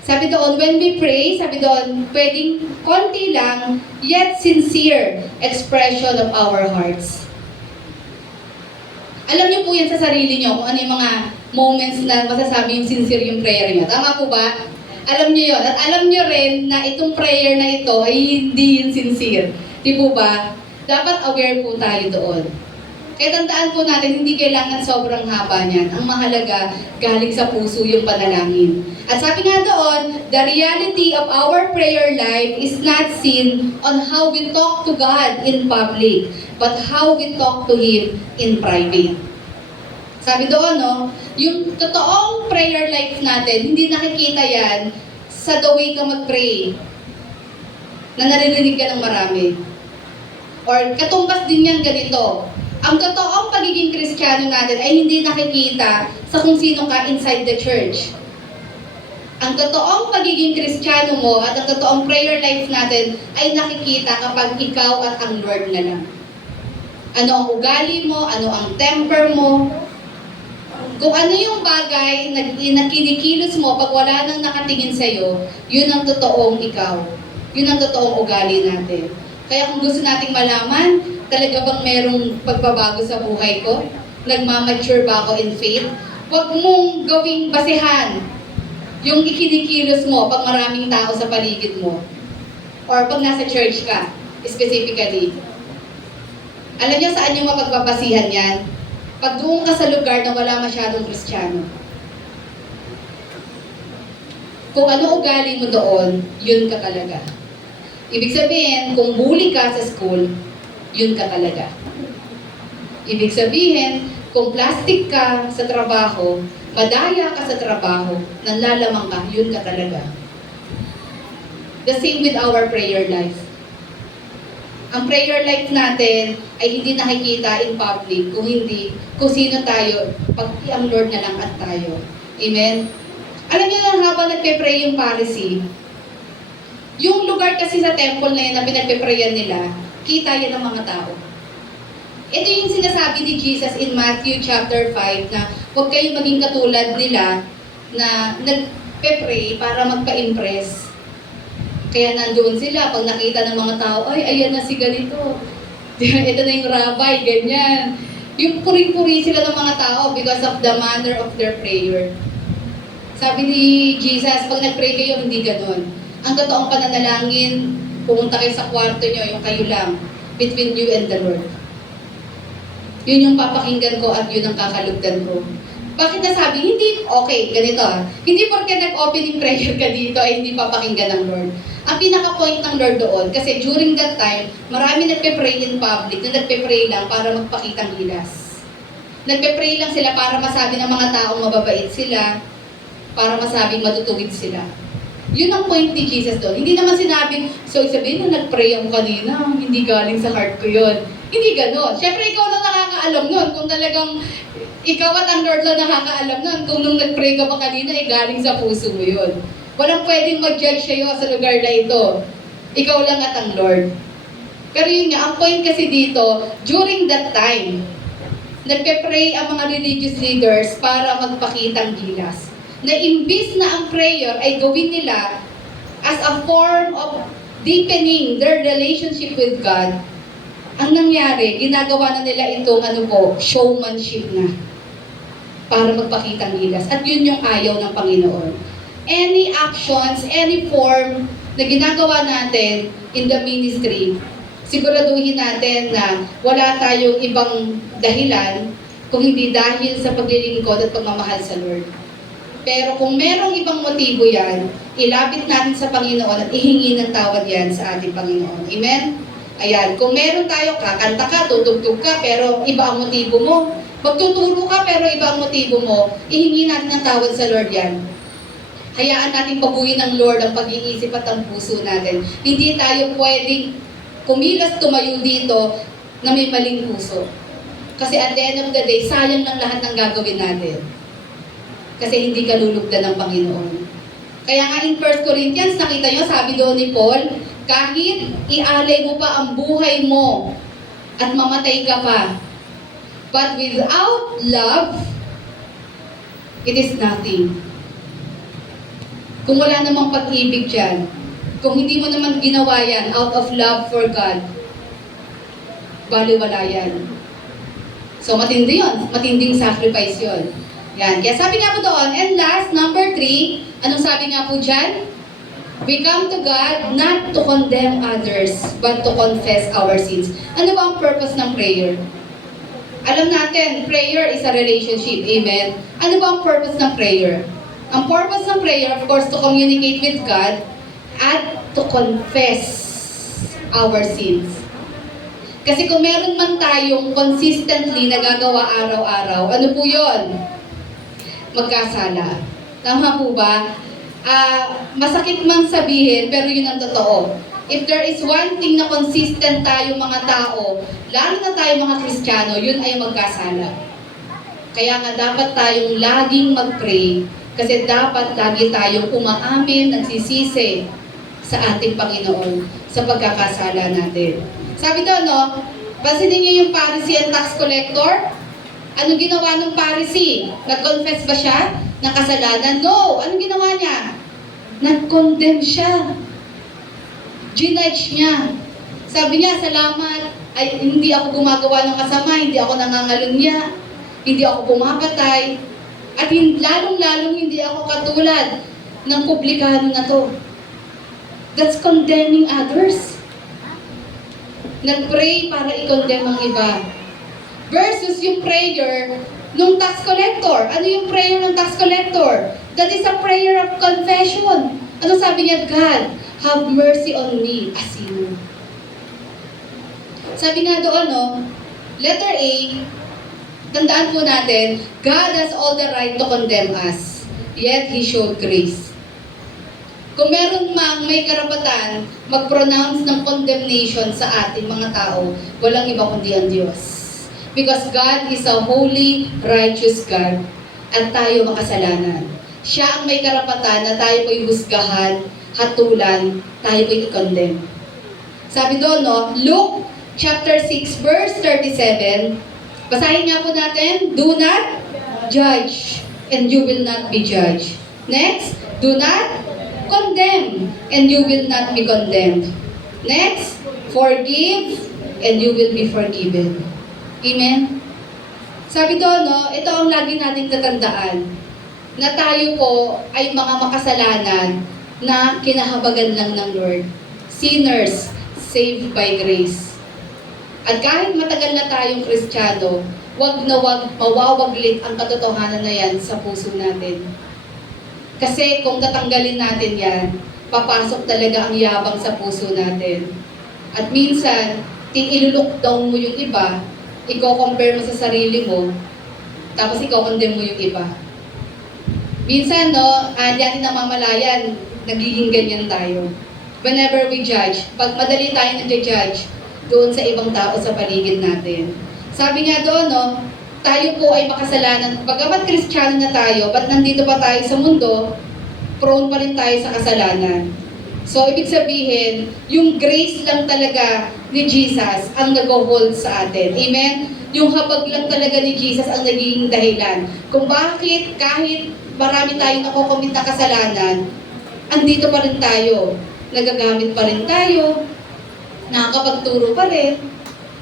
sabi doon, when we pray, sabi doon, pwedeng konti lang, yet sincere expression of our hearts. Alam niyo po yan sa sarili niyo kung ano yung mga moments na masasabi yung sincere yung prayer niyo. Tama po ba? Alam niyo yun. At alam niyo rin na itong prayer na ito ay hindi yung sincere. Di po ba? Dapat aware po tayo doon. Kaya tandaan po natin, hindi kailangan sobrang haba niyan. Ang mahalaga, galing sa puso yung panalangin. At sabi nga doon, the reality of our prayer life is not seen on how we talk to God in public, but how we talk to Him in private. Sabi doon, yung totoong prayer life natin, hindi nakikita yan sa the way ka mag-pray, na naririnig ka ng marami. Or katumbas din yan ganito. Ang totoong pagiging Kristiyano natin ay hindi nakikita sa kung sino ka inside the church. Ang totoong pagiging Kristiyano mo at ang totoong prayer life natin ay nakikita kapag ikaw at ang Lord na lang. Ano ang ugali mo, ano ang temper mo, kung ano yung bagay na kinikilos mo pag wala nang nakatingin sa'yo, yun ang totoong ikaw. Yun ang totoong ugali natin. Kaya kung gusto nating malaman Talaga bang merong pagbabago sa buhay ko? Nagmamature ba ako in faith? Huwag mong gawing basehan yung ikinikilos mo pag maraming tao sa paligid mo. Or pag nasa church ka, specifically. Alam niyo saan yung mapagbabasihan yan? Pag doon ka sa lugar na wala masyadong Kristiyano. Kung ano ugali mo doon, yun ka talaga. Ibig sabihin, kung bully ka sa school, yun ka talaga. Ibig sabihin, kung plastic ka sa trabaho, madaya ka sa trabaho, nanlalamang ka, yun ka talaga. The same with our prayer life. Ang prayer life natin ay hindi nakikita in public kung sino tayo, pag ang Lord na lang at tayo. Amen? Alam niyo na habang nagpe-pray yung Pharisee, yung lugar kasi sa temple na yun na pinagpe-prayan nila, kita yan ng mga tao. Ito yung sinasabi ni Jesus in Matthew chapter 5 na huwag kayong maging katulad nila na nagpe-pray para magpa-impress. Kaya nandoon sila, pag nakita ng mga tao, ay, ayan na si ganito. Ito na yung rabbi, ganyan. Yung puri-puri sila ng mga tao because of the manner of their prayer. Sabi ni Jesus, pag nag-pray kayo, hindi ganon. Ang totoong pananalangin, pumunta kayo sa kwarto nyo, yung kayo lang, between you and the Lord. Yun yung papakinggan ko at yun ang kakalugdan ko. Bakit nasabi? Hindi, okay, ganito Hindi porque nag-opening prayer ka dito ay hindi papakinggan ng Lord. Ang pinaka-point ng Lord doon, kasi during that time, marami nagpe-pray in public na nagpe-pray lang para magpakitang gilas. Nagpe-pray lang sila para masabi ng mga taong mababait sila, para masabing matutuwid sila. Yun ang point ni Jesus doon. Hindi naman sinabing, so sabihin na nag-pray ako kanina, hindi galing sa heart ko yun. Hindi ganon. Siyempre, ikaw lang nakakaalam nun. Kung talagang ikaw at ang Lord lang nakakaalam nun. Kung nung nag-pray ka pa kanina, galing sa puso mo yun. Walang pwedeng mag-judge sa'yo sa lugar na ito. Ikaw lang at ang Lord. Pero yun nga, ang point kasi dito, during that time, nagpe-pray ang mga religious leaders para magpakitang gilas. Na imbis na ang prayer ay gawin nila as a form of deepening their relationship with God, ang nangyari, ginagawa na nila itong showmanship na para magpakitang gilas. At yun yung ayaw ng Panginoon. Any actions, any form na ginagawa natin in the ministry, siguraduhin natin na wala tayong ibang dahilan kung hindi dahil sa paglilingkod at pagmamahal sa Lord. Pero kung merong ibang motibo yan, ilapit natin sa Panginoon at ihingi ng tawad yan sa ating Panginoon. Amen? Ayan, kung meron tayo, kakanta ka, tutugtog ka, pero iba ang motibo mo. Magtuturo ka, pero iba ang motibo mo, ihingi natin ng tawad sa Lord yan. Hayaan natin pabuhin ng Lord ang pag-iisip at ang puso natin. Hindi tayo pwedeng kumilas tumayo dito na may maling puso. Kasi at the end of the day, sayang lang lahat ng gagawin natin. Kasi hindi ka lulugdan ng Panginoon. Kaya nga in 1 Corinthians, nakita nyo, sabi doon ni Paul, kahit ialay mo pa ang buhay mo at mamatay ka pa, but without love, it is nothing. Kung wala namang pag-ibig dyan, kung hindi mo naman ginawa yan out of love for God, baliwala yan. So matindi yun, matinding sacrifice yun. Yan. Kaya sabi nga po doon, and last, number 3, anong sabi nga po dyan? We come to God not to condemn others, but to confess our sins. Ano ba ang purpose ng prayer? Alam natin, prayer is a relationship. Amen? Ano ba ang purpose ng prayer? Ang purpose ng prayer, of course, to communicate with God at to confess our sins. Kasi kung meron man tayong consistently nagagawa araw-araw, ano po yun? Magkasala. Tama po ba? Masakit mang sabihin, pero yun ang totoo. If there is one thing na consistent tayo mga tao, lalo na tayo mga Kristiyano, yun ay magkasala. Kaya nga dapat tayong laging mag-pray, kasi dapat lagi tayong umaamin, nagsisisi sa ating Panginoon sa pagkakasala natin. Sabi doon, no? Pansinin niyo yung Pharisee and tax collector? Ano ginawa ng Pharisee? Nag-confess ba siya ng kasalanan? No! Ano ginawa niya? Nag-condemn siya. Ginudge niya. Sabi niya, salamat. ay hindi ako gumagawa ng masama, hindi ako nangangalunya, hindi ako pumapatay, at lalong-lalong hindi ako katulad ng publikano na to. That's condemning others. Nag-pray para i-condemn ang iba. Versus yung prayer nung tax collector. Ano yung prayer ng tax collector? That is a prayer of confession. Ano sabi niya? God, have mercy on me, a sinner. Sabi nga doon, no, letter A, tandaan po natin, God has all the right to condemn us, yet He showed grace. Kung meron mang may karapatan mag-pronounce ng condemnation sa ating mga tao, walang iba kundi ang Diyos. Because God is a holy, righteous God, at tayo makasalanan. Siya ang may karapatan na tayo po'y husgahan, hatulan, tayo po'y i-condemn. Sabi doon, no, Luke chapter 6, verse 37, basahin nga po natin, do not judge, and you will not be judged. Next, do not condemn, and you will not be condemned. Next, forgive, and you will be forgiven. Amen? Sabi doon, no, ito ang lagi nating tatandaan, na tayo po ay mga makasalanan na kinahabagan lang ng Lord. Sinners, saved by grace. At kahit matagal na tayong Kristiyano, wag na wag mawawaglit ang katotohanan na yan sa puso natin. Kasi kung tatanggalin natin yan, papasok talaga ang yabang sa puso natin. At minsan, ilulukdown mo yung iba, i-compare mo sa sarili mo, tapos i-condemn mo yung iba. Minsan, no, di natin namamalayan, nagiging ganyan tayo. Whenever we judge, pag madali tayo nag-judge, doon sa ibang tao sa paligid natin. Sabi nga doon, no, tayo po ay makasalanan. Bagamat Kristiyano na tayo, ba't nandito pa tayo sa mundo, prone pa rin tayo sa kasalanan. So, ibig sabihin, yung grace lang talaga ni Jesus ang nag-hold sa atin. Amen? Yung habag lang talaga ni Jesus ang nagiging dahilan. Kung bakit kahit marami tayong nakokomit na kasalanan, andito pa rin tayo. Nagagamit pa rin tayo. Nakakapagturo pa rin.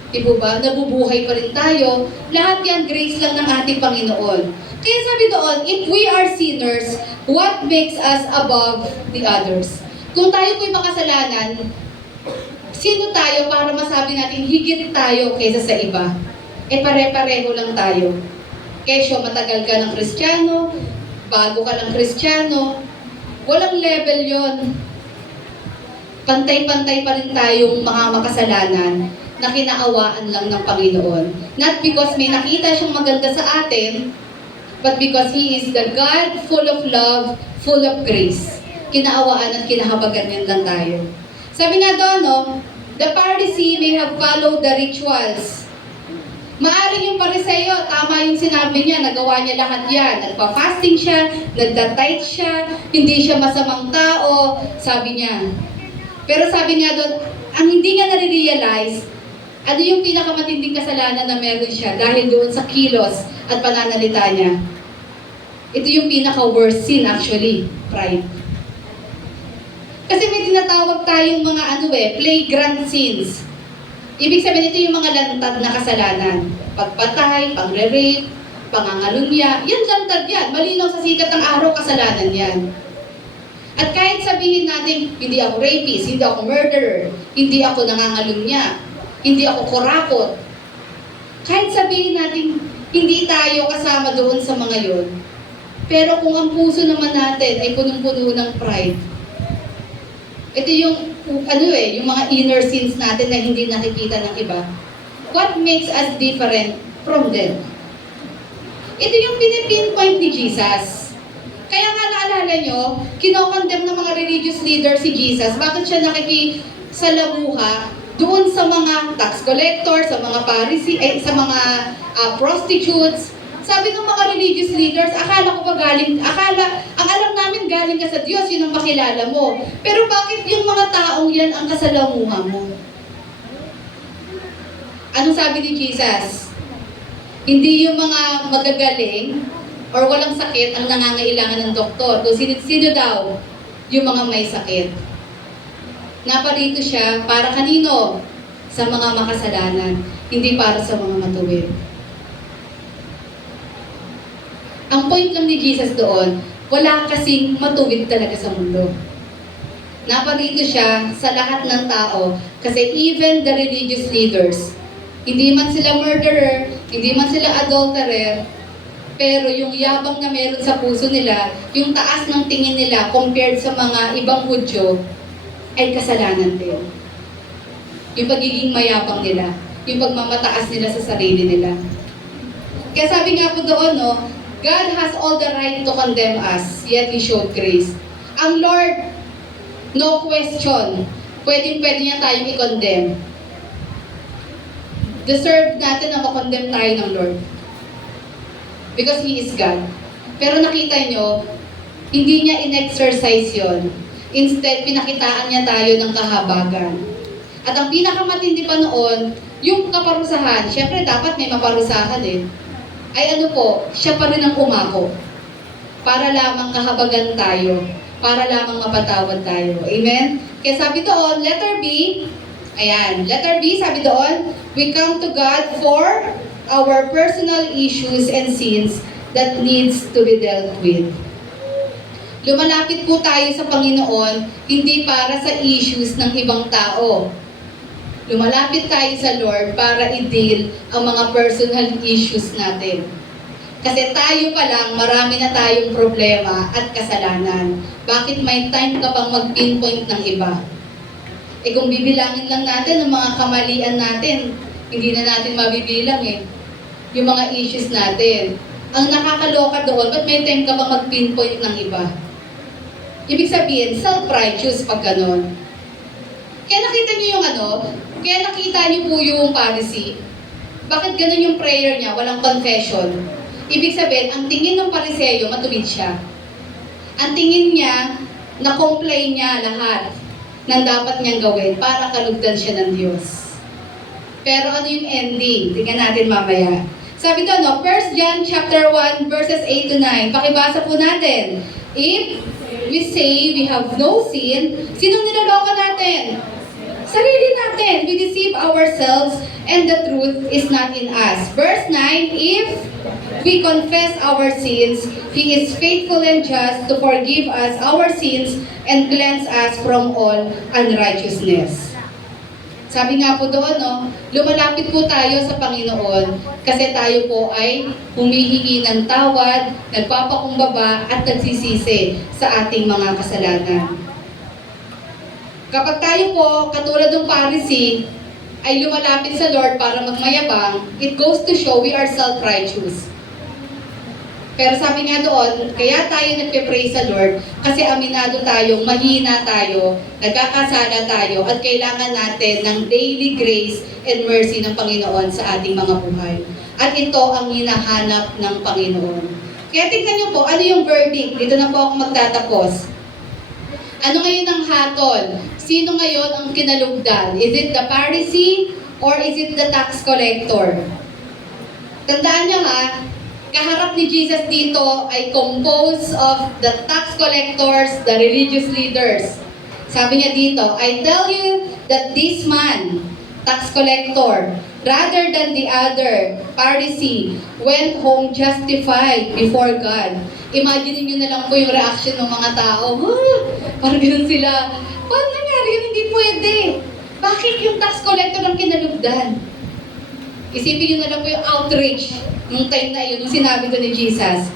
Diba ba? Nabubuhay pa rin tayo. Lahat yan, grace lang ng ating Panginoon. Kaya sabi doon, if we are sinners, what makes us above the others? Kung tayo po'y makasalanan, sino tayo para masabi natin higit tayo kaysa sa iba? Eh pare-pareho lang tayo. Kesyo matagal ka ng Kristiyano, bago ka ng Kristiyano, walang level yon. Pantay-pantay pa rin tayong mga makasalanan na kinaawaan lang ng Panginoon. Not because may nakita siyang maganda sa atin, but because He is the God full of love, full of grace. Kinaawaan at kinahabagan yan lang tayo. Sabi nga doon, no, the Pharisee may have followed the rituals. Maaring yung Pariseo, tama yung sinabi niya, nagawa niya lahat yan. Nagpa-fasting siya, nagda-tithe siya, hindi siya masamang tao, sabi niya. Pero sabi niya doon, ang hindi niya nare-realize, ano yung pinakamatinding kasalanan na meron siya dahil doon sa kilos at pananalita niya. Ito yung pinaka-worst sin actually, pride. Kasi may tinatawag tayong mga flagrant sins. Ibig sabihin, ito yung mga lantad na kasalanan. Pagpatay, pagre-rape, pangangalunya, yan lantad yan. Malinaw sa sikat ng araw, kasalanan yan. At kahit sabihin natin, hindi ako rapist, hindi ako murderer, hindi ako nangangalunya, hindi ako kurakot. Kahit sabihin natin, hindi tayo kasama doon sa mga yon. Pero kung ang puso naman natin ay punong-puno ng pride, ito yung yung mga inner sins natin na hindi nakikita ng iba. What makes us different from them? Ito yung pinipinpoint ni Jesus. Kaya nga naalala nyo, kinokondemn ng mga religious leaders si Jesus. Bakit siya nakikisalamuha doon sa mga tax collectors, sa mga Pharisee, sa mga prostitutes? Sabi ng mga religious leaders, akala ko ba ang alam namin galing ka sa Diyos, yun ang makilala mo. Pero bakit yung mga taong yan ang kasalamuha mo? Anong sabi ni Jesus? Hindi yung mga magagaling or walang sakit ang nangangailangan ng doktor. Kung sino daw yung mga may sakit. Naparito siya para kanino? sa mga makasalanan, hindi para sa mga matuwid. Ang point lang ni Jesus doon, wala kasing matuwid talaga sa mundo. Naparito siya sa lahat ng tao kasi even the religious leaders, hindi man sila murderer, hindi man sila adulterer, pero yung yabang na meron sa puso nila, yung taas ng tingin nila compared sa mga ibang Hudyo, ay kasalanan din. Yung pagiging mayabang nila, yung pagmamataas nila sa sarili nila. Kaya sabi nga po doon, no, God has all the right to condemn us, yet He showed grace. Ang Lord, no question, pwede niya tayong i-condemn. Deserve natin na makondemn tayo ng Lord. Because He is God. Pero nakita nyo, hindi niya in-exercise yon. Instead, pinakitaan niya tayo ng kahabagan. At ang pinakamatindi pa noon, yung kaparusahan, syempre dapat may maparusahan eh. Ay ano po, siya pa rin ang umako. Para lamang kahabagan tayo. Para lamang mapatawad tayo. Amen? Kaya sabi doon, letter B, ayan, letter B, sabi doon, we come to God for our personal issues and sins that needs to be dealt with. Lumalapit po tayo sa Panginoon, hindi para sa issues ng ibang tao. Lumalapit tayo sa Lord para i-deal ang mga personal issues natin. Kasi tayo pa lang, marami na tayong problema at kasalanan. Bakit may time ka pang mag-pinpoint ng iba? Eh kung bibilangin lang natin ang mga kamalian natin, hindi na natin mabibilang eh. Yung mga issues natin. Ang nakakaloka doon, ba't may time ka pang mag-pinpoint ng iba? Ibig sabihin, self-righteous pag ganon. Kaya nakita niyo yung kaya nakita niyo po yung Pharisee. Bakit ganun yung prayer niya, walang confession? Ibig sabihin, ang tingin ng Phariseo, matuwid siya. Ang tingin niya, na-complain niya lahat ng dapat niyang gawin para kalugdan siya ng Diyos. Pero ano yung ending? Tingnan natin mamaya. Sabi ito, 1 John chapter 1, verses 8 to 9. Pakibasa po natin. If we say we have no sin, sinong niloloko natin? Sarili natin. We deceive ourselves and the truth is not in us. Verse 9, if we confess our sins, He is faithful and just to forgive us our sins and cleanse us from all unrighteousness. Sabi nga po doon, lumalapit po tayo sa Panginoon kasi tayo po ay humihingi ng tawad, nagpapakumbaba at nagsisisi sa ating mga kasalanan. Kapag tayo po, katulad ng Pharisee, ay lumalapit sa Lord para magmayabang, it goes to show we are self-righteous. Pero sabi nga doon, kaya tayo nagpe-pray sa Lord kasi aminado tayong mahina tayo, nagkakasala tayo, at kailangan natin ng daily grace and mercy ng Panginoon sa ating mga buhay. At ito ang hinahanap ng Panginoon. Kaya tingnan niyo po, ano yung verdict? Dito na po ako magtatapos. Ano ngayon ang hatol? Sino ngayon ang kinalugdan? Is it the Pharisee or is it the tax collector? Tandaan niyo ha, kaharap ni Jesus dito ay composed of the tax collectors, the religious leaders. Sabi niya dito, I tell you that this man, tax collector, rather than the other, Pharisee, went home justified before God. Imagine niyo na lang po yung reaction ng mga tao. Parang ganun sila. Paano nangyari yun? Hindi pwede. Bakit yung tax collector ang kinalugdan? Isipin niyo na lang po yung outrage nung time na yun, nung sinabi to ni Jesus.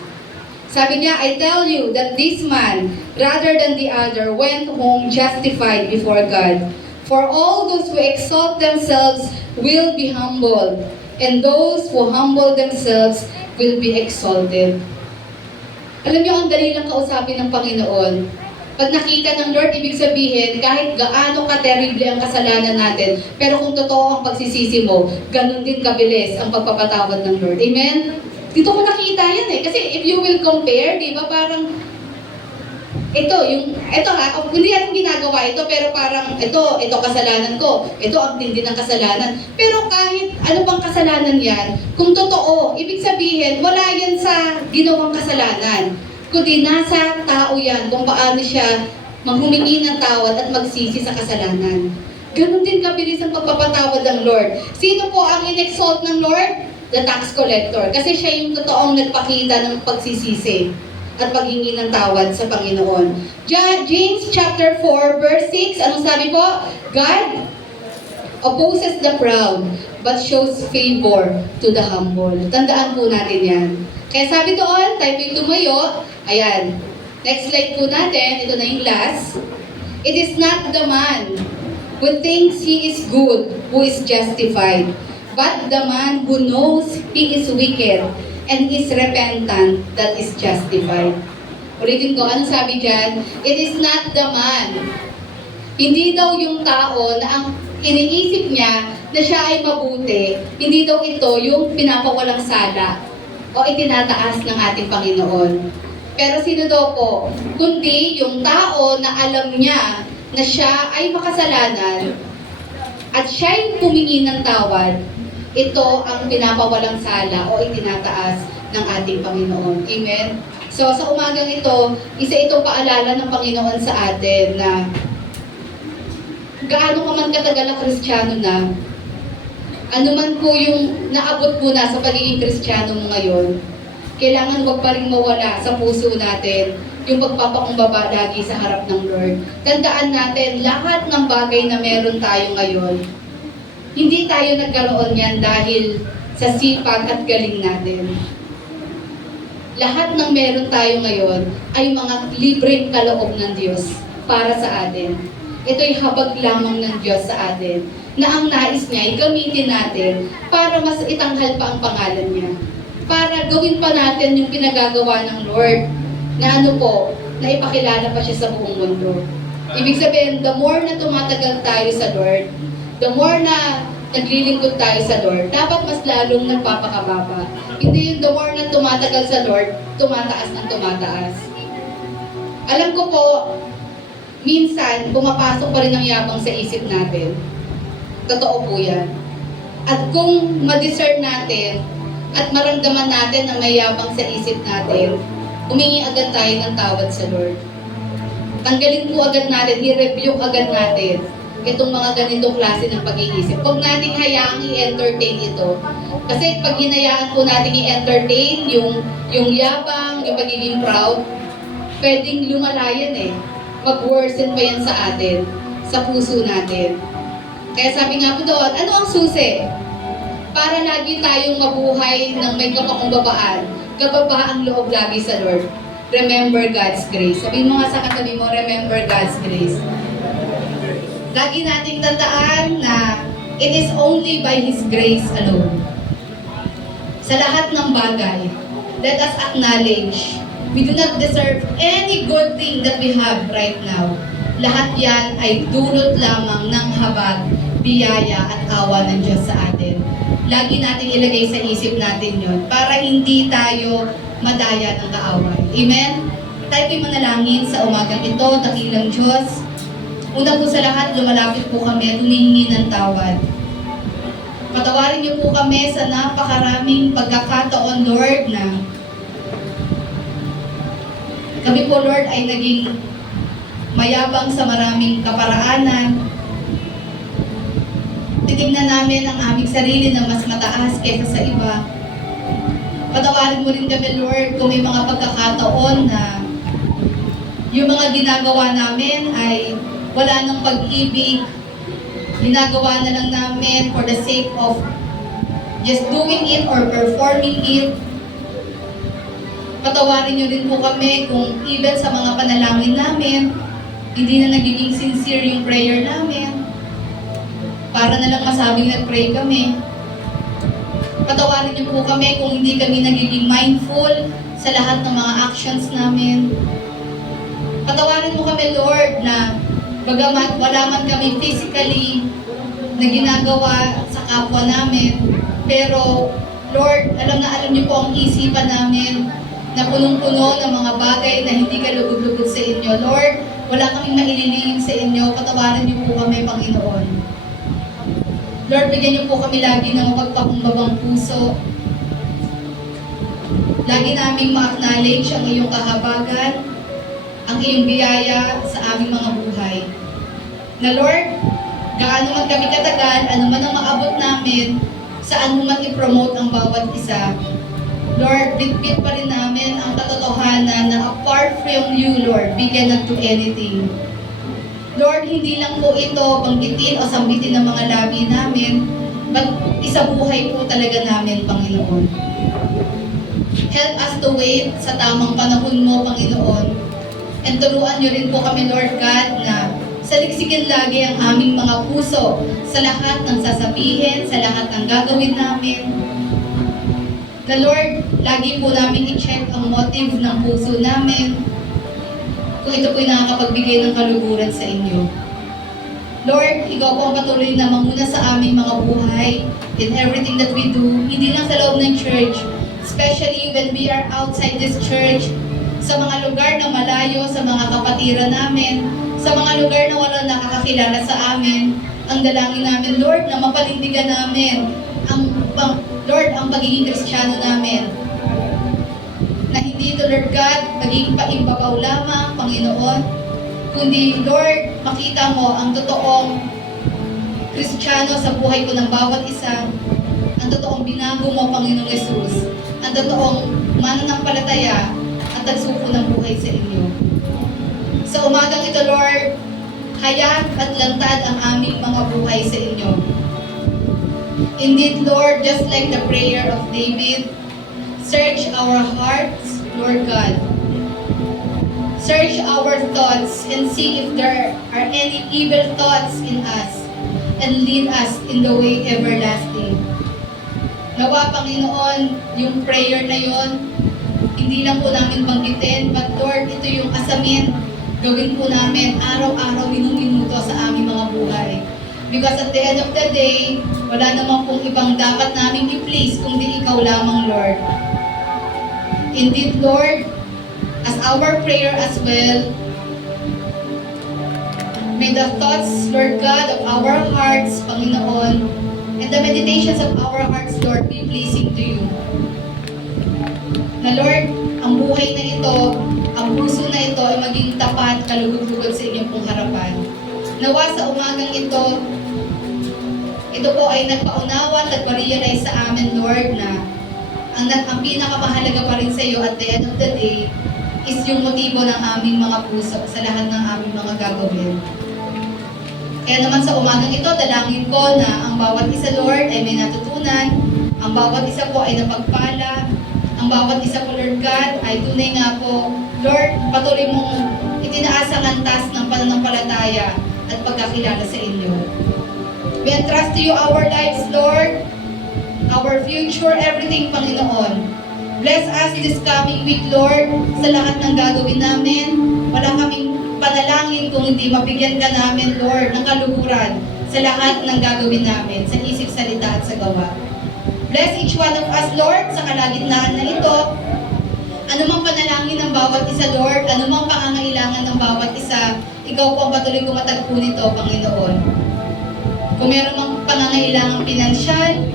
Sabi niya, I tell you that this man, rather than the other, went home justified before God. For all those who exalt themselves will be humbled, and those who humble themselves will be exalted. Alam niyo, ang dali lang kausapin ng Panginoon. Pag nakita ng Lord, ibig sabihin, kahit gaano ka-terrible ang kasalanan natin, pero kung totoo ang pagsisisi mo, ganun din kabilis ang pagpapatawad ng Lord. Amen? Dito ko nakita yan eh. Kasi if you will compare, di ba, parang, ito hindi natin ginagawa ito, pero parang, ito kasalanan ko. Ito ang tindi ng kasalanan. Pero kahit ano bang kasalanan yan, kung totoo, ibig sabihin, wala yan sa ginawang kasalanan. Kundi nasa tao yan kung paano siya maghumingi ng tawad at magsisi sa kasalanan. Ganun din kabilis ang pagpapatawad ng Lord. Sino po ang in-exalt ng Lord? The tax collector. Kasi siya yung totoong nagpakita ng pagsisisi at paghingi ng tawad sa Panginoon. James chapter 4 verse 6, anong sabi po? God opposes the proud, but shows favor to the humble. Tandaan po natin yan. Kaya sabi doon, tayo po'y tumayo. Ayan. Next slide po natin. Ito na yung last. It is not the man who thinks he is good who is justified, but the man who knows he is wicked and is repentant that is justified. Ulitin ko, anong sabi dyan? It is not the man. Hindi daw yung tao na ang iniisip niya na siya ay mabuti, hindi daw ito yung pinapawalang sala o itinataas ng ating Panginoon. Pero sino daw po? Kundi yung tao na alam niya na siya ay makasalanan at siya'y humingi ng tawad, ito ang pinapawalang sala o itinataas ng ating Panginoon. Amen? So sa umagang ito, isa itong paalala ng Panginoon sa atin na gaano ka man katagal na Kristiyano na, ano man po yung naabot mo na sa pagiging Kristiyano mo ngayon, kailangan wag pa rin mawala sa puso natin yung pagpapakumbaba lagi sa harap ng Lord. Tandaan natin, lahat ng bagay na meron tayo ngayon, hindi tayo nagkaroon yan dahil sa sipag at galing natin. Lahat ng meron tayo ngayon ay mga libreng kaloob ng Diyos para sa atin. Ito'y habag lamang ng Diyos sa atin na ang nais niya ay gamitin natin para mas itanghal pa ang pangalan niya. Para gawin pa natin yung pinagagawa ng Lord na ano po, na ipakilala pa siya sa buong mundo. Ibig sabihin, the more na tumatagal tayo sa Lord, the more na naglilingkod tayo sa Lord, dapat mas lalong nagpapakababa. Hindi yung the more na tumatagal sa Lord, tumataas ng tumataas. Alam ko po, minsan, pumapasok pa rin ang yabang sa isip natin. Totoo po yan. At kung ma-discern natin at maramdaman natin na may yabang sa isip natin, humingi agad tayo ng tawad sa Lord. Tanggalin po agad natin, i-review agad natin itong mga ganitong klase ng pag-iisip. Huwag nating hayaang i-entertain ito. Kasi pag hinayaan po natin i-entertain yung yabang, yung pagiging proud, pwedeng lumalayan mag-worsen pa yan sa atin, sa puso natin. Kaya sabi nga po doon, ano ang susi? Para lagi tayong mabuhay ng may kapakumbabaan, kababaang loob lagi sa Lord. Remember God's grace. Sabihin mo nga sa katabi mo, remember God's grace. Lagi nating tandaan na it is only by His grace alone. Sa lahat ng bagay, let us acknowledge we do not deserve any good thing that we have right now. Lahat yan ay dulot lamang ng habag, biyaya at awa ng Diyos sa atin. Lagi natin ilagay sa isip natin yon para hindi tayo madaya ng kaaway. Amen? Tayo po'y manalangin sa umagang ito, dakilang Diyos. Una po sa lahat, lumalapit po kami at humihingi ng tawad. Patawarin niyo po kami sa napakaraming pagkakataon, Lord, na kami po, Lord, ay naging mayabang sa maraming kaparaanan. Titignan namin ang aming sarili na mas mataas kaysa sa iba. Patawarin mo rin kami, Lord, kung may mga pagkakataon na yung mga ginagawa namin ay wala ng pag-ibig. Ginagawa na lang namin for the sake of just doing it or performing it. Patawarin niyo rin po kami kung even sa mga panalangin namin, hindi na nagiging sincere yung prayer namin. Para na lang masabing nag-pray kami. Patawarin niyo po kami kung hindi kami nagiging mindful sa lahat ng mga actions namin. Patawarin mo kami, Lord, na bagamat wala man kami physically na ginagawa sa kapwa namin, pero Lord, alam niyo po ang isipan namin na punong-puno ng mga bagay na hindi kalugod-lugod sa inyo. Lord, wala kaming maililihim sa inyo. Patawarin niyo po kami, Panginoon. Lord, bigyan niyo po kami lagi ng mapagpakumbabang puso. Lagi naming ma-acknowledge ang iyong kahabagan, ang iyong biyaya sa aming mga buhay. Na Lord, gaano man kami katagal, ano man ang maabot namin, saan mo man i-promote ang bawat isa. Lord, bitbit pa rin namin ang katotohanan na apart from you, Lord, we cannot do anything. Lord, hindi lang po ito banggitin o sambitin ng mga labi namin, but isabuhay po talaga namin, Panginoon. Help us to wait sa tamang panahon mo, Panginoon. And turuan niyo rin po kami, Lord God, na saliksikin lagi ang aming mga puso sa lahat ng sasabihin, sa lahat ng gagawin namin. Na Lord, lagi po namin i-check ang motive ng puso namin kung ito po'y nakakapagbigay ng kaluguran sa inyo. Lord, ikaw po ang patuloy na manguna sa aming mga buhay in everything that we do, hindi lang sa loob ng church, especially when we are outside this church, sa mga lugar na malayo, sa mga kapatiran namin, sa mga lugar na walang nakakakilala sa amin. Ang dalangin namin, Lord, na mapanindigan namin Lord, ang pagiging Kristiyano namin. Na hindi ito, Lord God, magiging paimbabaw lamang, Panginoon, kundi, Lord, makita mo ang totoong Kristiyano sa buhay ko ng bawat isa, ang totoong binago mo, Panginoong Yesus, ang totoong mananampalataya at nagsuko ng buhay sa inyo. Sa umagang ito, Lord, hayat at lantad ang aming mga buhay sa inyo. Indeed, Lord, just like the prayer of David, search our hearts, Lord God. Search our thoughts and see if there are any evil thoughts in us and lead us in the way everlasting. Nawa, Panginoon, yung prayer na yon, hindi lang po namin banggitin, but Lord, ito yung asamin, gawin po namin araw-araw, minuto sa aming mga buhay. Because at the end of the day, wala namang pong ibang dapat namin i-please kundi ikaw lamang, Lord. Indeed, Lord, as our prayer as well, may the thoughts, Lord God, of our hearts, Panginoon, and the meditations of our hearts, Lord, be pleasing to you. Na Lord, ang buhay na ito, ang puso na ito ay maging tapat, kalugod-lugod sa inyong pong harapan. Nawa sa umagang ito po ay nagpaunawa at nagpa-realize sa amin, Lord, na ang pinakamahalaga pa rin sa iyo at the end of the day is yung motibo ng aming mga puso sa lahat ng aming mga gagawin. Kaya naman sa umagang ito, dalangin ko na ang bawat isa, Lord, ay may natutunan, ang bawat isa po ay napagpala, ang bawat isa po, Lord God, ay tunay nga po, Lord, patuloy mong itinaas ang antas ng pananampalataya at pagkakilala sa inyo. We entrust to you our lives, Lord, our future, everything, Panginoon. Bless us this coming week, Lord, sa lahat ng gagawin namin. Wala kaming panalangin kung hindi mabigyan ka namin, Lord, ng kaluhuran sa lahat ng gagawin namin, sa isip, salita, at sa gawa. Bless each one of us, Lord, sa kalagitnaan na ito. Anumang panalangin ng bawat isa, Lord, anumang pangangailangan ng bawat isa, ikaw po ang patuloy kumatagpo nito, Panginoon. Kung meron mang pangangailangang pinansyal,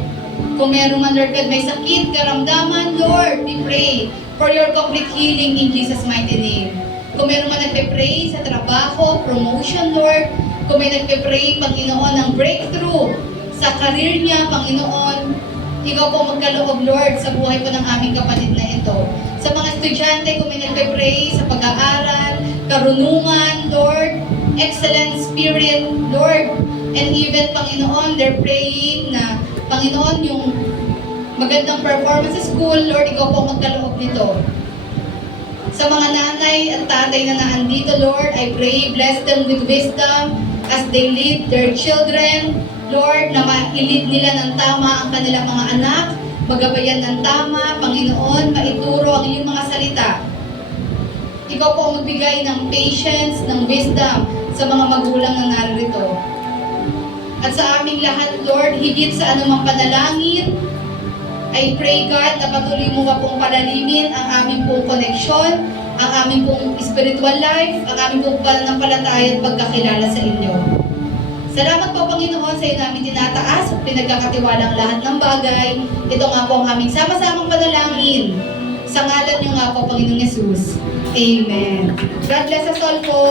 kung meron man, Lord God, may sakit, karamdaman, Lord, we pray for your complete healing in Jesus' mighty name. Kung meron man nagpe-pray sa trabaho, promotion, Lord, kung may nagpe-pray, Panginoon, ng breakthrough sa career niya, Panginoon, ikaw po magkaloob, Lord, sa buhay po ng aming kapatid na ito. Sa mga estudyante, kung may nagpe-pray sa pag-aaral, karunungan, Lord, excellent spirit, Lord, and even, Panginoon, they're praying na, Panginoon, yung magandang performance sa school, Lord, ikaw po magkaloob nito. Sa mga nanay at tatay na naandito, Lord, I pray, bless them with wisdom as they lead their children. Lord, na ma-lead nila ng tama ang kanilang mga anak, magabayan ng tama, Panginoon, maituro ang iyong mga salita. Ikaw po ang magbigay ng patience, ng wisdom sa mga magulang na narito. At sa aming lahat, Lord, higit sa anumang panalangin, I pray, God, na patuloy mo pong palalimin ang aming pong koneksyon, ang aming pong spiritual life, ang aming pong pananampalataya at pagkakilala sa inyo. Salamat po, Panginoon, sa iyo namin tinataas at pinagkakatiwala ang lahat ng bagay. Ito nga po ang aming sama-samang panalangin. Sa ngalan niyo nga po, Panginoong Yesus. Amen. God bless us all po.